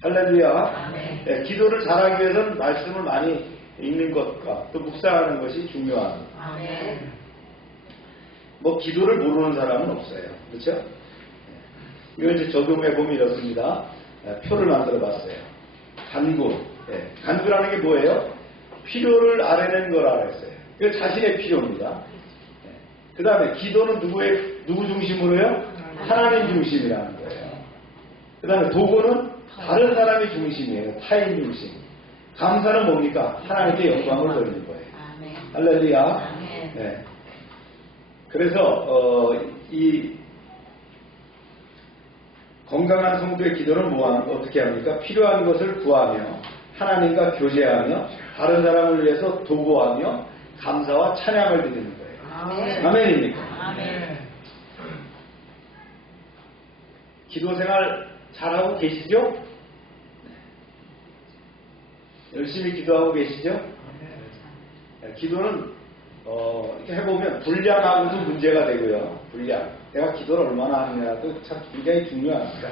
할렐루야. 네, 기도를 잘하기 위해서는 말씀을 많이 읽는 것과 또 묵상하는 것이 중요합니다. 뭐 기도를 모르는 사람은 없어요. 그렇죠? 이걸 이제 적용해 보면 이렇습니다. 표를 만들어 봤어요. 간구. 간구라는 게 뭐예요? 필요를 알아낸 거라 그랬어요. 그 자신의 필요입니다. 그 다음에 기도는 누구 중심으로요? 하나님 중심이라는 거예요. 그 다음에 도구는 다른 사람이 중심이에요. 타인 중심. 감사는 뭡니까? 하나님께 영광을 돌리는 거예요. 할렐루야. 네. 그래서 이 건강한 성도의 기도는 어떻게 합니까? 필요한 것을 구하며 하나님과 교제하며 다른 사람을 위해서 도구하며 감사와 찬양을 드리는 거예요. 아멘입니까? 아멘. 기도 생활 잘하고 계시죠? 열심히 기도하고 계시죠? 기도는 이렇게 해보면 분량하고도 문제가 되고요. 분량. 내가 기도를 얼마나 하느냐도 참 굉장히 중요합니다.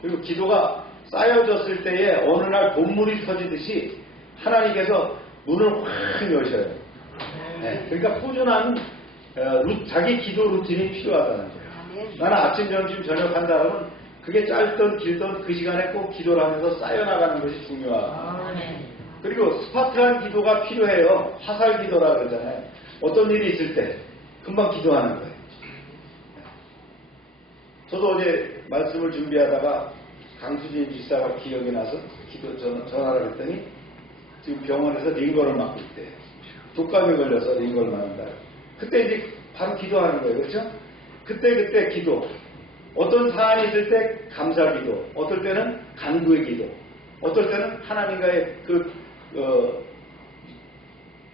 그리고 기도가 쌓여졌을 때에 어느 날 본물이 터지듯이 하나님께서 문을 확 여셔요. 네, 그러니까 꾸준한 자기 기도 루틴이 필요하다는 거예요. 나는 아침, 점심, 저녁 한다 그러면 그게 짧든 길든 그 시간에 꼭 기도를 하면서 쌓여나가는 것이 중요하고 그리고 스파트한 기도가 필요해요. 화살 기도라 그러잖아요. 어떤 일이 있을 때 금방 기도하는 거예요. 저도 어제 말씀을 준비하다가 강수진 집사가 기억이 나서 전화를 했더니 지금 병원에서 링거를 맞고 있대요. 독감이 걸려서 링거를 맞는다. 그때 이제 바로 기도하는 거예요. 그렇죠? 그때 기도. 어떤 사안이 있을 때 감사 기도, 어떨 때는 간구의 기도, 어떨 때는 하나님과의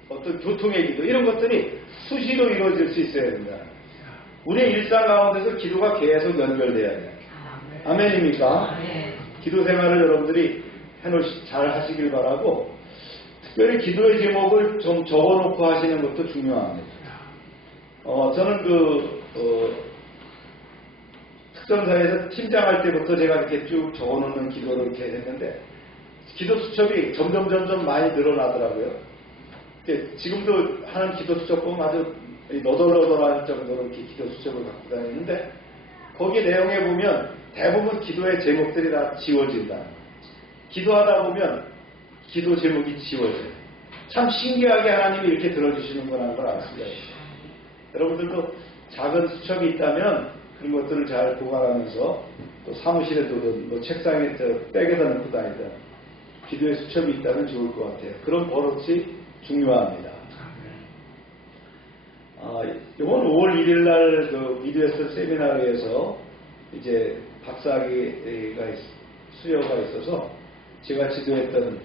어떤 교통의 기도, 이런 것들이 수시로 이루어질 수 있어야 된다. 우리의 일상 가운데서 기도가 계속 연결돼야 돼요. 아멘입니까? 기도 생활을 여러분들이 잘 하시길 바라고, 특별히 기도의 제목을 좀 적어놓고 하시는 것도 중요합니다. 저는 특전사에서 팀장할 때부터 제가 이렇게 쭉 적어놓는 기도를 이렇게 했는데, 기도 수첩이 점점 많이 늘어나더라고요. 지금도 하는 기도 수첩 보면 아주 너덜너덜할 정도로 이렇게 기도 수첩을 갖고 다니는데, 거기 내용에 보면 대부분 기도의 제목들이 다 지워진다. 기도하다 보면 기도 제목이 지워져요. 참 신기하게 하나님이 이렇게 들어주시는구나 하는 걸 알수가 있어요. 여러분들도 작은 수첩이 있다면 그런 것들을 잘 보관하면서 또 사무실에 두든 뭐 책상에 백에다 넣고 다니든 기도의 수첩이 있다면 좋을 것 같아요. 그런 버릇이 중요합니다. 이번 5월 1일 날 그 미드웨스트 세미나리에서 이제 박사학위가 수여가 있어서 제가 지도했던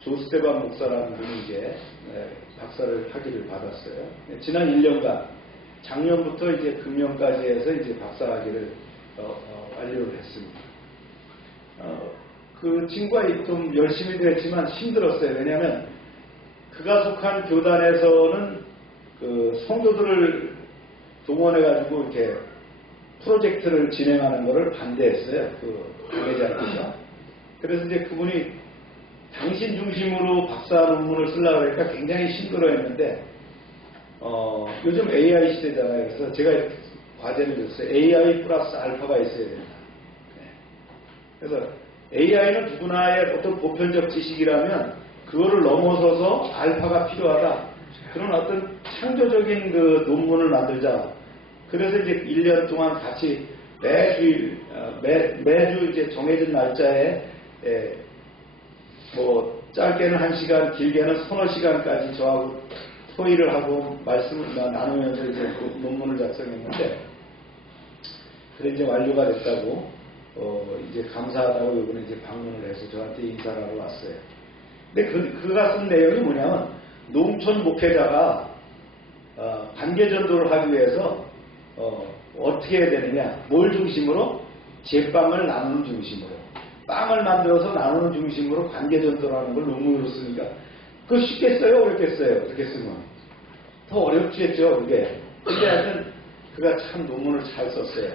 조스테반 목사라는 분이 이제 박사를 학위를 받았어요. 지난 1년간 작년부터 이제 금년까지 해서 이제 박사학위를 완료를 했습니다. 그 친구가 좀 열심히도 했지만 힘들었어요. 왜냐하면 그가 속한 교단에서는 그 성도들을 동원해가지고 이렇게 프로젝트를 진행하는 것을 반대했어요. 그 관계자께서. 그래서 이제 그분이 당신 중심으로 박사 논문을 쓰려고 하니까 굉장히 힘들어했는데 요즘 AI 시대잖아요. 그래서 제가 과제를 줬어요. AI 플러스 알파가 있어야 된다. 그래서 AI는 누구나의 어떤 보편적 지식이라면 그거를 넘어서서 알파가 필요하다. 그런 어떤 창조적인 그 논문을 만들자. 그래서 이제 1년 동안 같이 매주 이제 정해진 날짜에 뭐 짧게는 1시간, 길게는 서너 시간까지 저하고 토의를 하고 말씀을 나누면서 이제 그 논문을 작성했는데, 그래 이제 완료가 됐다고 이제 감사하다고 이번에 이제 방문을 해서 저한테 인사를 하러 왔어요. 근데 그가 쓴 내용이 뭐냐면 농촌 목회자가 관계 전도를 하기 위해서 어떻게 해야 되느냐, 뭘 중심으로? 제빵을 나누는 중심으로, 빵을 만들어서 나누는 중심으로 관계 전도를 하는 걸 논문으로 쓰니까 그거 쉽겠어요? 어렵겠어요? 그렇게 쓰면 더 어렵겠죠 그게. 근데 하여튼 그가 참 논문을 잘 썼어요.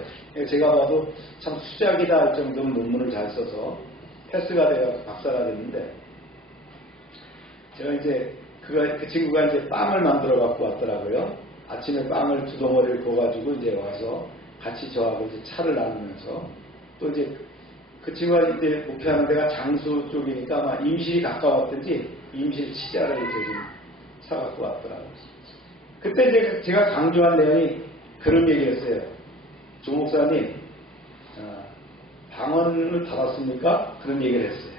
제가 봐도 참 수작이다 할 정도로 논문을 잘 써서 패스가 돼서 박사가 됐는데, 제가 이제 그 친구가 이제 빵을 만들어 갖고 왔더라고요. 아침에 빵을 2덩어리를 구워가지고 이제 와서 같이 저하고 이제 차를 나누면서, 또 이제 그 친구가 이제 목표하는 데가 장수 쪽이니까 아마 임실이 가까웠든지 임실 치자를 이제 좀 사갖고 왔더라고요. 그때 이제 제가 강조한 내용이 그런 얘기였어요. 조 목사님, 방언을 받았습니까? 그런 얘기를 했어요.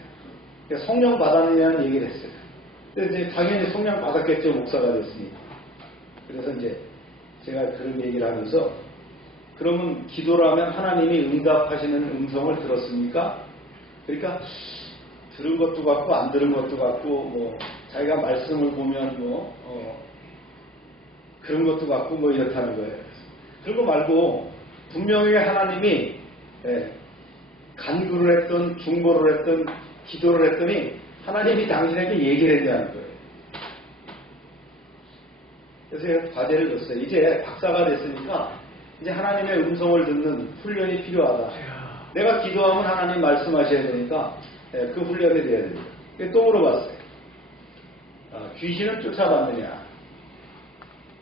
그러니까 성령 받았느냐는 얘기를 했어요. 근데 이제 당연히 성령 받았겠죠, 목사가 됐으니까. 그래서 이제 제가 그런 얘기를 하면서, 그러면 기도를 하면 하나님이 응답하시는 음성을 들었습니까? 그러니까 들은 것도 같고 안 들은 것도 같고, 뭐 자기가 말씀을 보면 그런 것도 같고 뭐 이렇다는 거예요. 그런 거 말고 분명히 하나님이 간구를 했던, 중보를 했던, 기도를 했더니 하나님이 당신에게 얘기를 했냐는 거예요. 그래서 제가 과제를 줬어요. 이제 박사가 됐으니까 이제 하나님의 음성을 듣는 훈련이 필요하다. 내가 기도하면 하나님 말씀하셔야 되니까 그 훈련이 돼야 됩니다. 또 물어봤어요. 귀신을 쫓아봤느냐?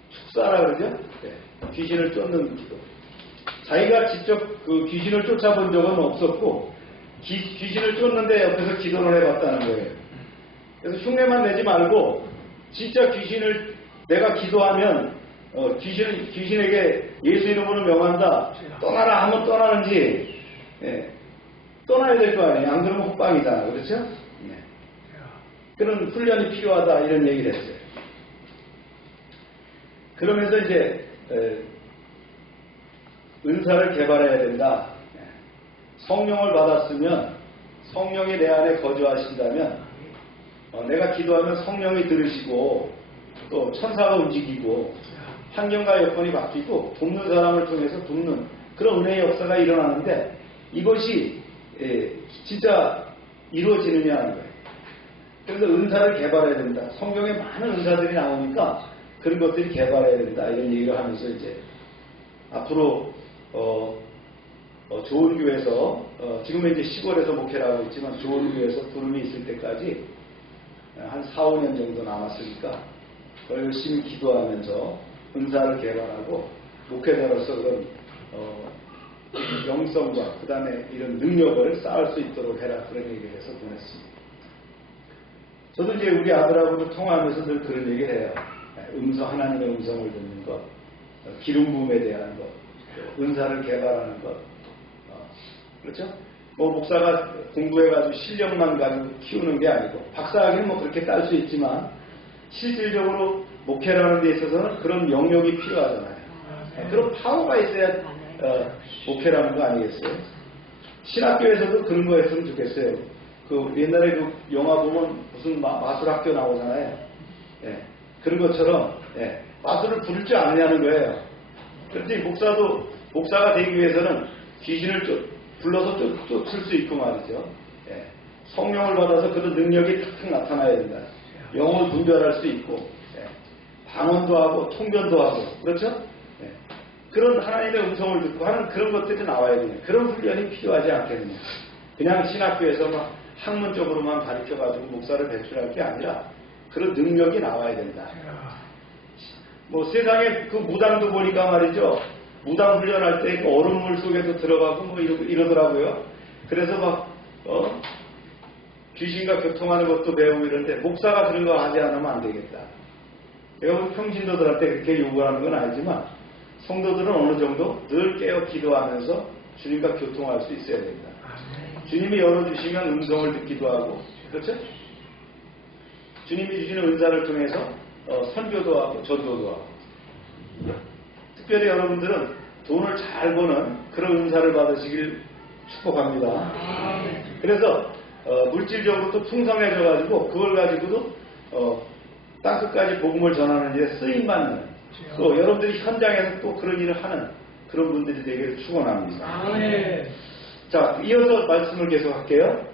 축사라 그러죠? 귀신을 쫓는 기도. 자기가 직접 그 귀신을 쫓아본 적은 없었고, 귀신을 쫓는데 옆에서 기도를 해봤다는 거예요. 그래서 흉내만 내지 말고 진짜 귀신을 내가 기도하면 귀신에게 예수 이름으로 명한다, 떠나라 하면 떠나는지, 떠나야 될 거 아니에요. 안 그러면 혹방이다. 그렇죠? 그런 훈련이 필요하다 이런 얘기를 했어요. 그러면서 이제 은사를 개발해야 된다. 성령을 받았으면, 성령이 내 안에 거주하신다면 내가 기도하면 성령이 들으시고 또 천사가 움직이고 환경과 여건이 바뀌고 돕는 사람을 통해서 돕는 그런 은혜의 역사가 일어나는데, 이것이 진짜 이루어지느냐 하는 거예요. 그래서 은사를 개발해야 된다. 성경에 많은 은사들이 나오니까 그런 것들이 개발해야 된다 이런 얘기를 하면서 이제 앞으로 좋은 교회에서 지금은 이제 시골에서 목회를 하고 있지만 좋은 교회에서 부름이 있을 때까지 한 4, 5년 정도 남았으니까 더 열심히 기도하면서 은사를 개발하고 목회자로서 그런 영성과 그 다음에 이런 능력을 쌓을 수 있도록 해라, 그런 얘기를 해서 보냈습니다. 저도 이제 우리 아들하고도 통화하면서 늘 그런 얘기를 해요. 하나님의 음성을 듣는 것, 기름 부음에 대한 것, 은사를 개발하는 것, 그렇죠? 뭐 목사가 공부해가지고 실력만 가지고 키우는 게 아니고, 박사학위는 뭐 그렇게 딸 수 있지만 실질적으로 목회라는 데 있어서는 그런 영역이 필요하잖아요. 그런 파워가 있어야 목회라는 거 아니겠어요? 신학교에서도 그런 거 했으면 좋겠어요. 그 옛날에 그 영화 보면 무슨 마술학교 나오잖아요. 그런 것처럼 마술을 부를 줄 아느냐는 거예요. 그런데 목사가 되기 위해서는 귀신을 불러서 쫓을 수 있고 말이죠. 성령을 받아서 그런 능력이 탁탁 나타나야 된다. 영을 분별할 수 있고, 방언도 하고 통변도 하고, 그렇죠? 그런 하나님의 음성을 듣고 하는 그런 것들이 나와야 되냐. 그런 훈련이 필요하지 않겠느냐. 그냥 신학교에서 막 학문적으로만 가르쳐가지고 목사를 배출할 게 아니라 그런 능력이 나와야 된다. 뭐 세상에 그 무당도 보니까 말이죠. 무당 훈련할 때 그 얼음물 속에도 들어가고 뭐 이러더라고요. 그래서 막 귀신과 교통하는 것도 배우고 이러는데 목사가 그런 거 하지 않으면 안 되겠다. 여러분 평신도들한테 그렇게 요구하는 건 아니지만 성도들은 어느 정도 늘 깨어 기도하면서 주님과 교통할 수 있어야 된다. 주님이 열어주시면 음성을 듣기도 하고, 그렇죠? 주님이 주시는 은사를 통해서 선교도 하고 전도도 하고. 특별히 여러분들은 돈을 잘 버는 그런 은사를 받으시길 축복합니다. 그래서 물질적으로 또 풍성해져가지고 그걸 가지고도 땅끝까지 복음을 전하는 일에 쓰임받는, 또 여러분들이 현장에서 또 그런 일을 하는 그런 분들이 되기를 축원합니다. 자, 이어서 말씀을 계속할게요.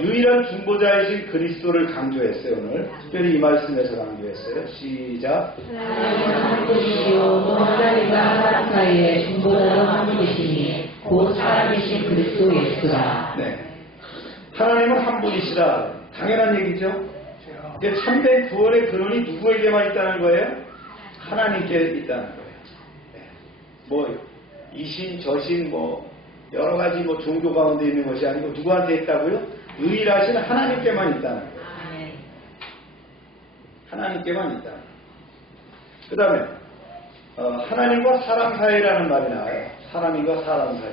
유일한 중보자이신 그리스도를 강조했어요. 오늘 특별히 이 말씀에서 강조했어요. 시작. 하나님은 한 분이시요 또 하나님과 사람 사이에 중보자로 한 분이시니 곧 사람이신 그리스도 예수라. 네. 하나님은 한 분이시다. 당연한 얘기죠. 참된 구원의 근원이 누구에게만 있다는 거예요? 하나님께 있다는 거예요. 네. 뭐 이신, 저신, 뭐 여러 가지 뭐 종교 가운데 있는 것이 아니고 누구한테 있다고요? 유일하신 하나님께만 있다는 거예요. 하나님께만 있다는 거예요. 그 다음에 하나님과 사람 사이라는 말이 나와요. 사람과 사람 사이.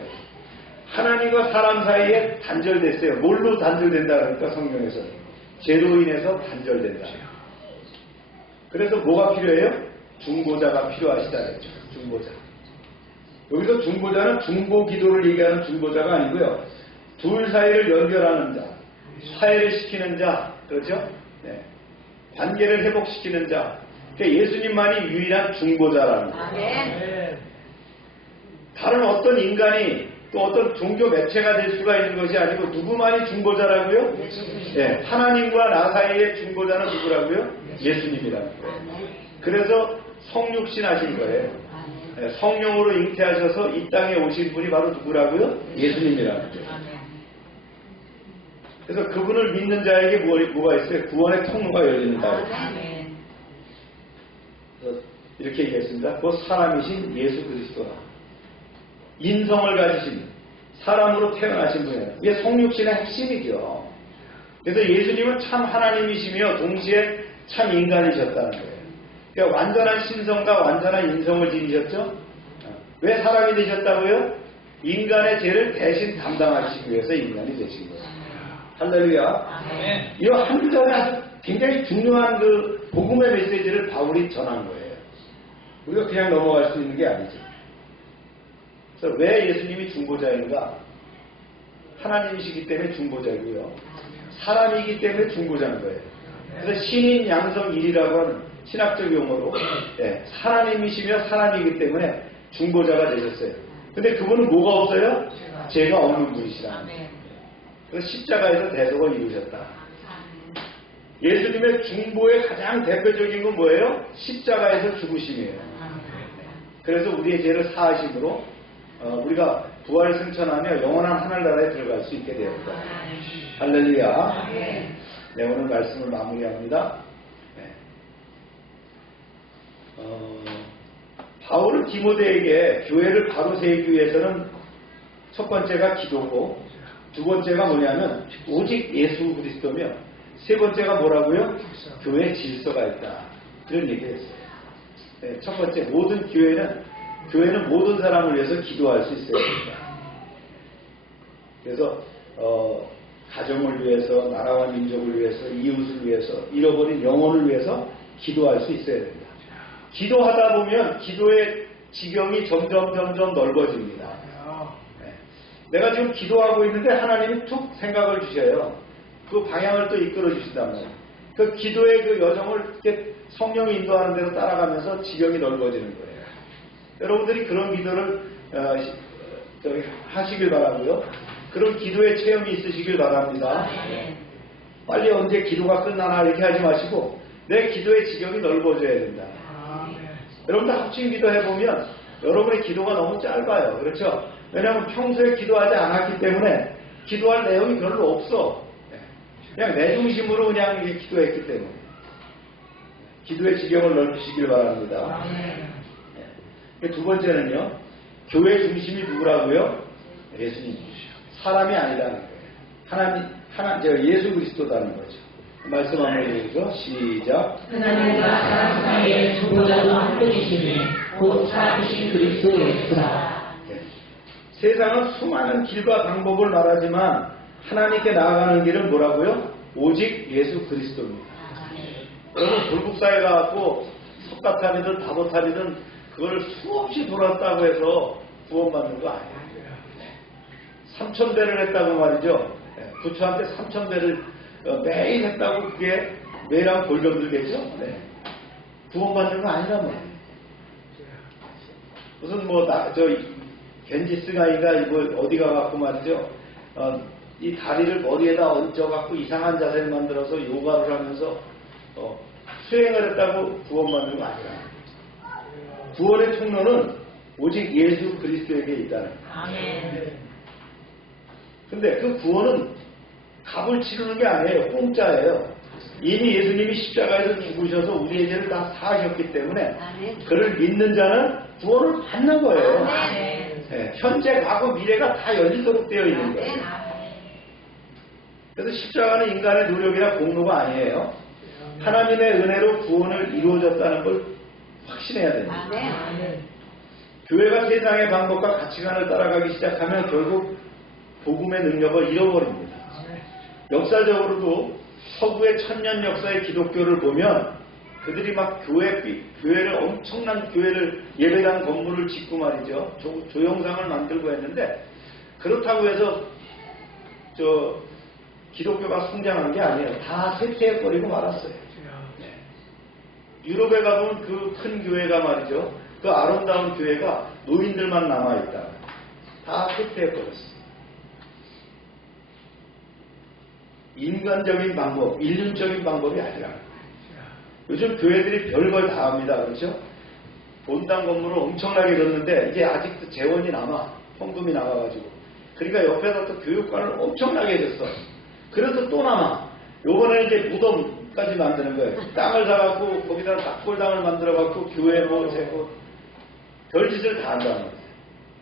하나님과 사람 사이에 단절됐어요. 뭘로 단절된다 그러니까 성경에서 죄로 인해서 단절된다. 그래서 뭐가 필요해요? 중보자가 필요하시다 그랬죠. 중보자. 여기서 중보자는 중보 기도를 얘기하는 중보자가 아니고요. 둘 사이를 연결하는 자, 화해를 시키는 자, 그렇죠? 네. 관계를 회복시키는 자. 그러니까 예수님만이 유일한 중보자라는 거예요. 다른 어떤 인간이 또 어떤 종교 매체가 될 수가 있는 것이 아니고 누구만이 중보자라고요? 네. 하나님과 나 사이의 중보자는 누구라고요? 예수님이라는 거예요. 그래서 성육신 하신 거예요. 성령으로 잉태하셔서 이 땅에 오신 분이 바로 누구라고요? 예수님이라는 거예요. 그래서 그분을 믿는 자에게 뭐가 있어요? 구원의 통로가 열린다. 그래서 이렇게 얘기했습니다. 그 사람이신 예수 그리스도라. 인성을 가지신 사람으로 태어나신 분이에요. 이게 성육신의 핵심이죠. 그래서 예수님은 참 하나님이시며 동시에 참 인간이셨다는 거예요. 그러니까 완전한 신성과 완전한 인성을 지니셨죠. 왜 사람이 되셨다고요? 인간의 죄를 대신 담당하시기 위해서 인간이 되신 거예요. 할렐루야. 이 한 구절에 아주 굉장히 중요한 그 복음의 메시지를 바울이 전한 거예요. 우리가 그냥 넘어갈 수 있는 게 아니죠. 그래서 왜 예수님이 중보자인가? 하나님이시기 때문에 중보자이고요. 사람이기 때문에 중보자인 거예요. 그래서 신인 양성 일이라고 하는 신학적 용어로 하나님이시며 사람이기 때문에 중보자가 되셨어요. 근데 그분은 뭐가 없어요? 죄가 없는 분이시라. 그래서 십자가에서 대속을 이루셨다. 예수님의 중보의 가장 대표적인 건 뭐예요? 십자가에서 죽으심이에요. 그래서 우리의 죄를 사하심으로 우리가 부활을 승천하며 영원한 하늘나라에 들어갈 수 있게 되었다. 할렐루야. 네, 오늘 말씀을 마무리합니다. 바울은 디모데에게 교회를 바로 세우기 위해서는 첫 번째가 기도고 두 번째가 뭐냐면 오직 예수 그리스도며 세 번째가 뭐라고요? 교회 질서가 있다. 그런 얘기를 했어요. 네, 첫 번째 모든 교회는 모든 사람을 위해서 기도할 수 있어야 됩니다. 그래서 가정을 위해서, 나라와 민족을 위해서, 이웃을 위해서, 잃어버린 영혼을 위해서 기도할 수 있어야 됩니다. 기도하다 보면 기도의 지경이 점점 넓어집니다. 네. 내가 지금 기도하고 있는데 하나님이 툭 생각을 주셔요. 그 방향을 또 이끌어 주신단 말이에요. 그 기도의 그 여정을 이렇게 성령이 인도하는 대로 따라가면서 지경이 넓어지는 거예요. 여러분들이 그런 기도를 하시길 바라고요. 그런 기도의 체험이 있으시길 바랍니다. 빨리 언제 기도가 끝나나 이렇게 하지 마시고 내 기도의 지경이 넓어져야 된다. 여러분들 합심 기도해보면 여러분의 기도가 너무 짧아요. 그렇죠? 왜냐하면 평소에 기도하지 않았기 때문에 기도할 내용이 별로 없어. 그냥 내 중심으로 그냥 이렇게 기도했기 때문에. 기도의 지경을 넓히시길 바랍니다. 두 번째는요, 교회 중심이 누구라고요? 예수님이시죠. 사람이 아니라는 거예요. 하나님, 예수 그리스도라는 거죠. 말씀 한번 읽어서 시작. 하나님과 사람 사이의 중보자도 한 분이시니 곧 살아계신 그리스도 예수라. 세상은 수많은 길과 방법을 말하지만 하나님께 나아가는 길은 뭐라고요? 오직 예수 그리스도입니다. 여러분 불국사에 가갖고 석가탑이든 다보탑이든 그걸 수없이 돌았다고 해서 구원받는 거 아니에요. 3,000배를 했다고 말이죠. 부처한테 3,000배를 매일 했다고 그게 매일 하면 골병 들겠죠? 네. 구원받는 거 아니란 말이에요. 무슨 겐지스가이가 이거 어디 가갖고 말이죠. 이 다리를 머리에다 얹어갖고 이상한 자세를 만들어서 요가를 하면서 수행을 했다고 구원받는 거 아니라. 구원의 통로는 오직 예수 그리스도에게 있다는 거예요. 근데 그 구원은 값을 치르는 게 아니에요. 공짜예요. 이미 예수님이 십자가에서 죽으셔서 우리의 죄를 다 사하셨기 때문에 그를 믿는 자는 구원을 받는 거예요. 네, 현재, 과거, 미래가 다 열리도록 되어 있는 거예요. 그래서 십자가는 인간의 노력이나 공로가 아니에요. 하나님의 은혜로 구원을 이루어졌다는 걸 확신해야 됩니다. 교회가 세상의 방법과 가치관을 따라가기 시작하면 결국 복음의 능력을 잃어버립니다. 역사적으로도 서구의 천년 역사의 기독교를 보면 그들이 막 교회를 엄청난 교회를 예배당 건물을 짓고 말이죠. 조형상을 만들고 했는데 그렇다고 해서 기독교가 성장한 게 아니에요. 다 쇠퇴해버리고 말았어요. 유럽에 가보면 그 큰 교회가 말이죠. 그 아름다운 교회가 노인들만 남아있다. 다 쇠퇴해버렸어요. 인간적인 방법, 인륜적인 방법이 아니라 요즘 교회들이 별걸 다 합니다. 그렇죠? 본당 건물을 엄청나게 졌는데 이게 아직도 재원이 남아. 헌금이 남아가지고. 그러니까 옆에다 또 교육관을 엄청나게 졌어. 그래서 또 남아. 요번에는 이제 무덤까지 만드는 거예요. 땅을 사갖고 거기다 낙골당을 만들어갖고 교회 별짓을 다 한다는 거예요.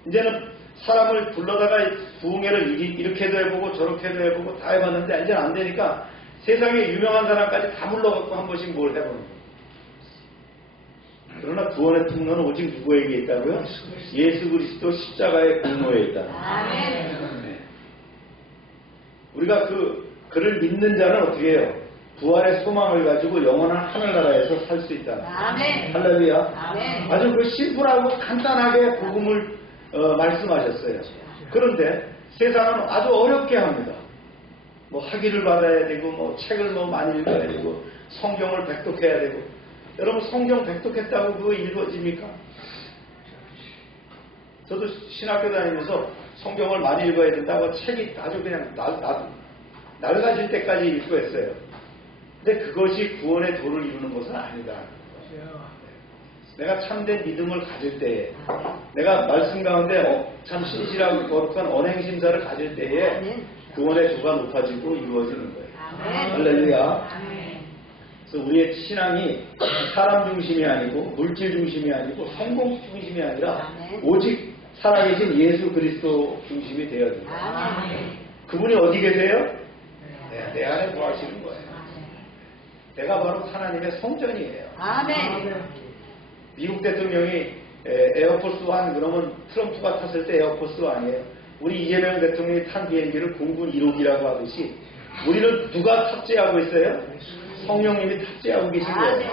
이제는 사람을 불러다가 부흥회를 이렇게도 해보고 저렇게도 해보고 다 해봤는데 이제는 안 되니까 세상에 유명한 사람까지 다 불러갖고 한 번씩 뭘 해보는 거예요. 그러나 구원의 통로는 오직 누구에게 있다고요? 예수 그리스도 십자가의 공로에 있다. 네. 우리가 그를 믿는 자는 어떻게 해요? 부활의 소망을 가지고 영원한 하늘나라에서 살 수 있다. 할렐루야. 아주 그 심플하고 간단하게 복음을 말씀하셨어요. 그런데 세상은 아주 어렵게 합니다. 학위를 받아야 되고 책을 많이 읽어야 되고 성경을 백독해야 되고. 여러분 성경 백독했다고 그거 읽어집니까? 저도 신학교 다니면서 성경을 많이 읽어야 된다고 책이 아주 그냥 낡아질 때까지 읽고 했어요. 근데 그것이 구원의 도를 이루는 것은 아니다. 내가 참된 믿음을 가질 때에, 내가 말씀 가운데 참 신실하고 거룩한 언행심사를 가질 때에 구원의 도가 높아지고 이루어지는 거예요. 할렐루야. 그래서 우리의 신앙이 사람 중심이 아니고 물질 중심이 아니고 성공 중심이 아니라 오직 살아계신 예수 그리스도 중심이 되어야 됩니다. 그분이 어디 계세요? 내 안에 거하시는 거예요. 내가 바로 하나님의 성전이에요. 미국 대통령이 에어포스 1 그러면 트럼프가 탔을 때 에어포스 1이에요. 우리 이재명 대통령이 탄 비행기를 공군 1호기라고 하듯이 우리는 누가 탑재하고 있어요? 성령님이 탑재하고 계신 거예요.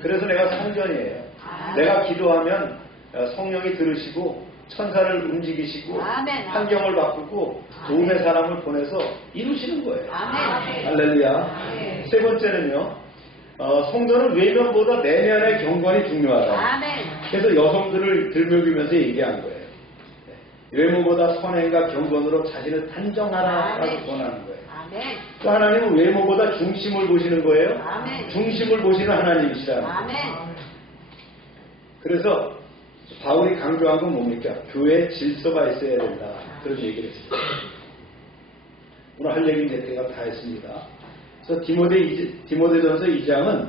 그래서 내가 성전이에요. 내가 기도하면 성령이 들으시고 천사를 움직이시고 환경을 바꾸고 도움의 사람을 보내서 이루시는 거예요. 할렐루야. 세 번째는요. 성도는 외면보다 내면의 경건이 중요하다. 그래서 여성들을 들먹이면서 얘기한 거예요. 외모보다 선행과 경건으로 자신을 단정하라라고 권하는 거예요. 또 하나님은 외모보다 중심을 보시는 거예요. 중심을 보시는 하나님이시라는 거예요. 그래서 바울이 강조한 건 뭡니까? 교회에 질서가 있어야 된다. 그런 얘기를 했습니다. 오늘 할 얘기는 이제 제가 다 했습니다. 그래서 디모데전서 2장은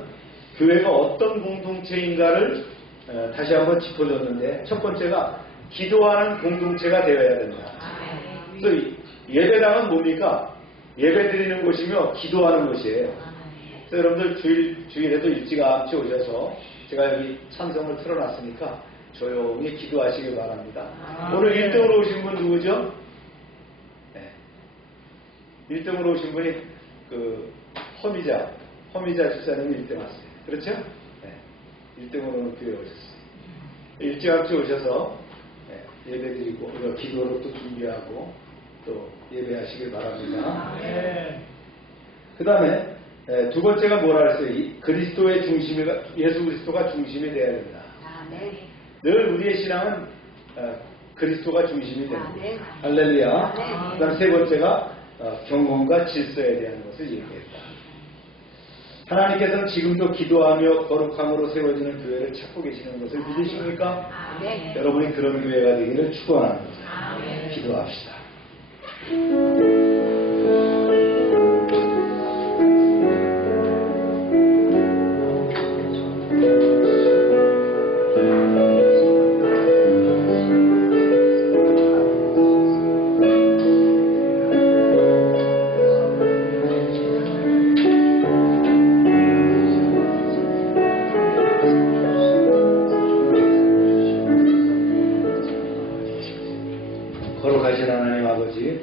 교회가 어떤 공동체인가를 다시 한번 짚어줬는데, 첫 번째가 기도하는 공동체가 되어야 된다. 그래서 예배당은 뭡니까? 예배 드리는 곳이며 기도하는 곳이에요. 그래서 여러분들 주일에도 일찌감치 오셔서 제가 여기 찬성을 틀어놨으니까 조용히 기도하시길 바랍니다. 오늘 1등으로 오신 분 누구죠? 네. 1등으로 오신 분이 허미자 집사님이 1등 왔어요. 그렇죠? 네. 1등으로는 교회에 오셨어요. 일찌감치 오셔서 예배드리고 기도로 또 준비하고 또 예배하시길 바랍니다. 그 다음에 두 번째가 뭐라 그랬어요? 그리스도의 중심이, 예수 그리스도가 중심이 되어야 된다. 늘 우리의 신앙은 그리스도가 중심이 됩니다. 할렐루야. 그 다음 세 번째가 경건과 질서에 대한 것을 얘기했다. 하나님께서는 지금도 기도하며 거룩함으로 세워지는 교회를 찾고 계시는 것을 믿으십니까? 여러분이 그런 교회가 되기를 축원합니다. 기도합시다. 거룩하신 하나님 아버지,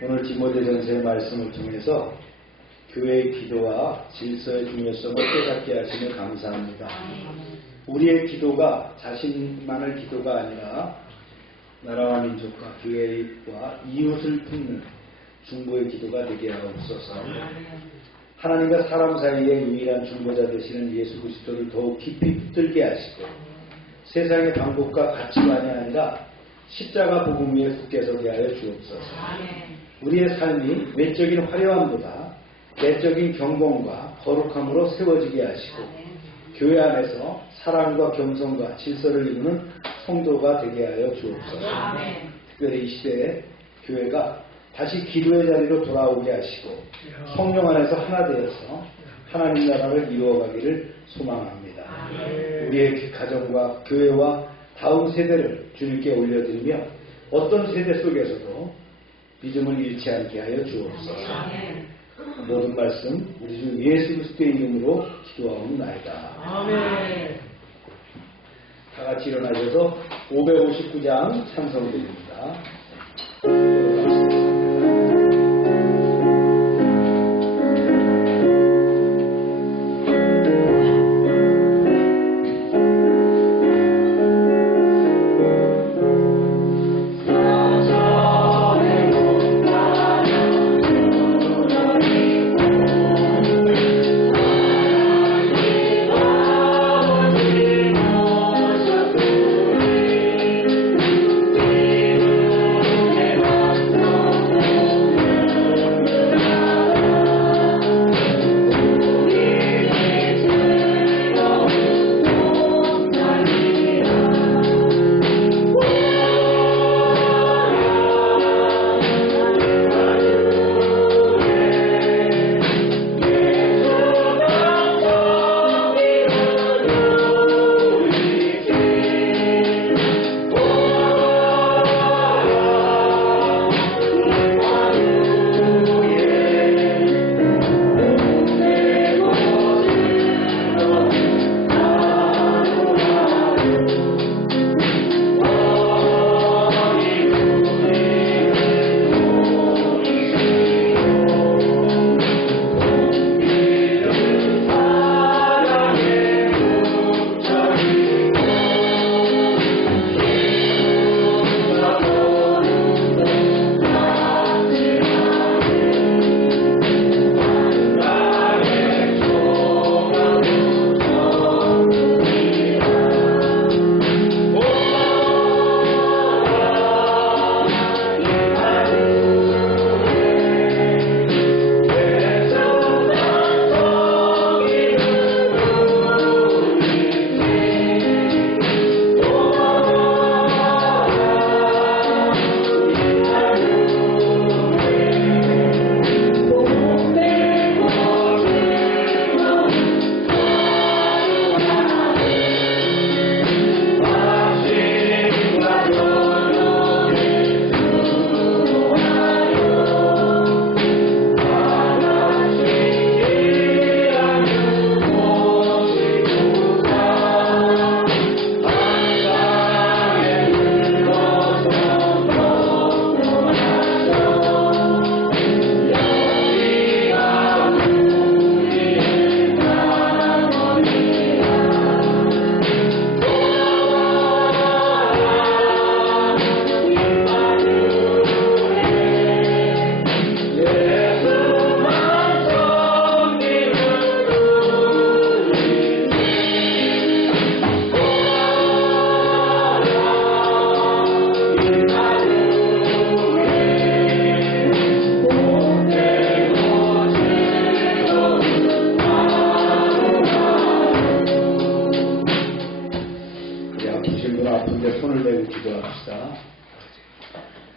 오늘 디모데전서의 말씀을 통해서 교회의 기도와 질서의 중요성을 깨닫게 하시며 감사합니다. 우리의 기도가 자신만의 기도가 아니라 나라와 민족과 교회와 이웃을 품는 중보의 기도가 되게 하옵소서. 하나님과 사람 사이의 유일한 중보자 되시는 예수 그리스도를 더욱 깊이 붙들게 하시고 세상의 방법과 가치관이 아니라 십자가 복음 위에 굳게 서게 하여 주옵소서. 우리의 삶이 외적인 화려함보다 내적인 경건과 거룩함으로 세워지게 하시고 교회 안에서 사랑과 겸손과 질서를 이루는 성도가 되게 하여 주옵소서. 특별히 이 시대에 교회가 다시 기도의 자리로 돌아오게 하시고 성령 안에서 하나 되어서 하나님 나라를 이루어가기를 소망합니다. 우리의 가정과 교회와 다음 세대를 주님께 올려드리며 어떤 세대 속에서도 믿음을 잃지 않게 하여 주옵소서. 모든 말씀 우리 주 예수 그리스도의 이름으로 기도하옵나이다. 다 같이 일어나셔서 559장 찬송드립니다. 내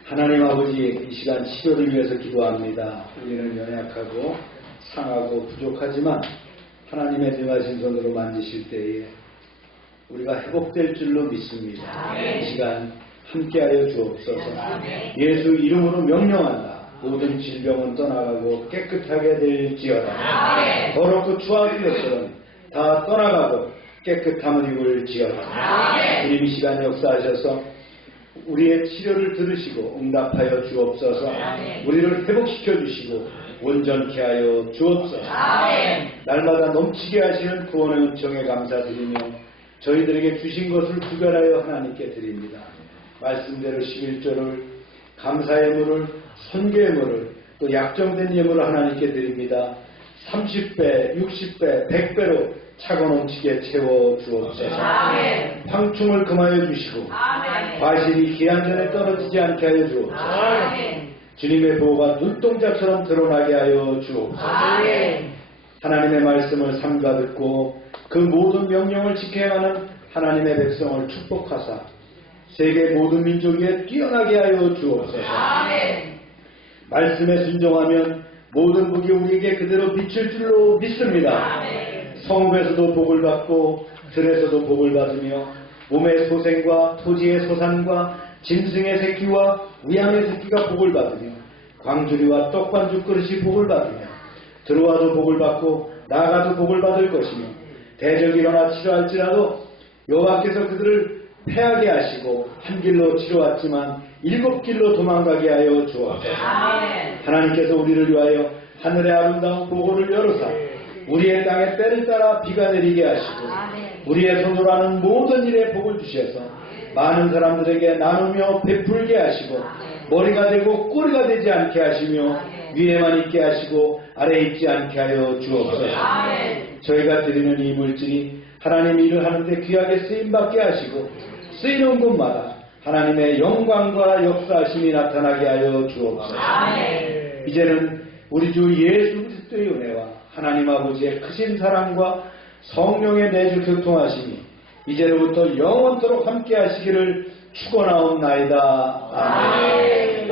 하나님 아버지, 이 시간 치료를 위해서 기도합니다. 우리는 연약하고 상하고 부족하지만 하나님의 능하신 손으로 만지실 때에 우리가 회복될 줄로 믿습니다. 이 시간 함께하여 주옵소서. 예수 이름으로 명령한다. 모든 질병은 떠나가고 깨끗하게 될지어다. 더럽고 추하던 것들은 다 떠나가고 깨끗함을 입을지어다. 주님 이 시간 역사하셔서 우리의 치료를 들으시고 응답하여 주옵소서. 우리를 회복시켜 주시고 온전케 하여 주옵소서. 날마다 넘치게 하시는 구원의 은총에 감사드리며 저희들에게 주신 것을 구별하여 하나님께 드립니다. 말씀대로 11조를 감사의 예물을, 선교 예물을, 또 약정된 예물을 하나님께 드립니다. 30배, 60배, 100배로 차고 넘치게 채워 주옵소서. 황충을 금하여 주시고 과실이 기한 전에 떨어지지 않게 하여 주옵소서. 주님의 보호가 눈동자처럼 드러나게 하여 주옵소서. 하나님의 말씀을 삼가 듣고 그 모든 명령을 지켜 행하는 하나님의 백성을 축복하사 세계 모든 민족 위에 뛰어나게 하여 주옵소서. 말씀에 순종하면 모든 복이 우리에게 그대로 비칠 줄로 믿습니다. 성읍에서도 복을 받고 들에서도 복을 받으며 몸의 소생과 토지의 소산과 짐승의 새끼와 우양의 새끼가 복을 받으며 광주리와 떡반죽 그릇이 복을 받으며 들어와도 복을 받고 나가도 복을 받을 것이며 대적이 일어나 치료할지라도 여호와께서 그들을 패하게 하시고 한 길로 치러왔지만 7길로 도망가게 하여 주옵소서. 하나님께서 우리를 위하여 하늘의 아름다운 보고를 열어사 우리의 땅에 때를 따라 비가 내리게 하시고 우리의 손으로 하는 모든 일에 복을 주셔서 많은 사람들에게 나누며 베풀게 하시고 머리가 되고 꼬리가 되지 않게 하시며 위에만 있게 하시고 아래에 있지 않게 하여 주옵소서. 저희가 드리는 이 물질이 하나님 일을 하는데 귀하게 쓰임받게 하시고 쓰이는 곳마다 하나님의 영광과 역사하심이 나타나게 하여 주옵소서. 이제는 우리 주 예수 그리스도의 은혜와 하나님 아버지의 크신 사랑과 성령의 내주 교통하심이 이제로부터 영원토록 함께 하시기를 축원하옵나이다. 아멘.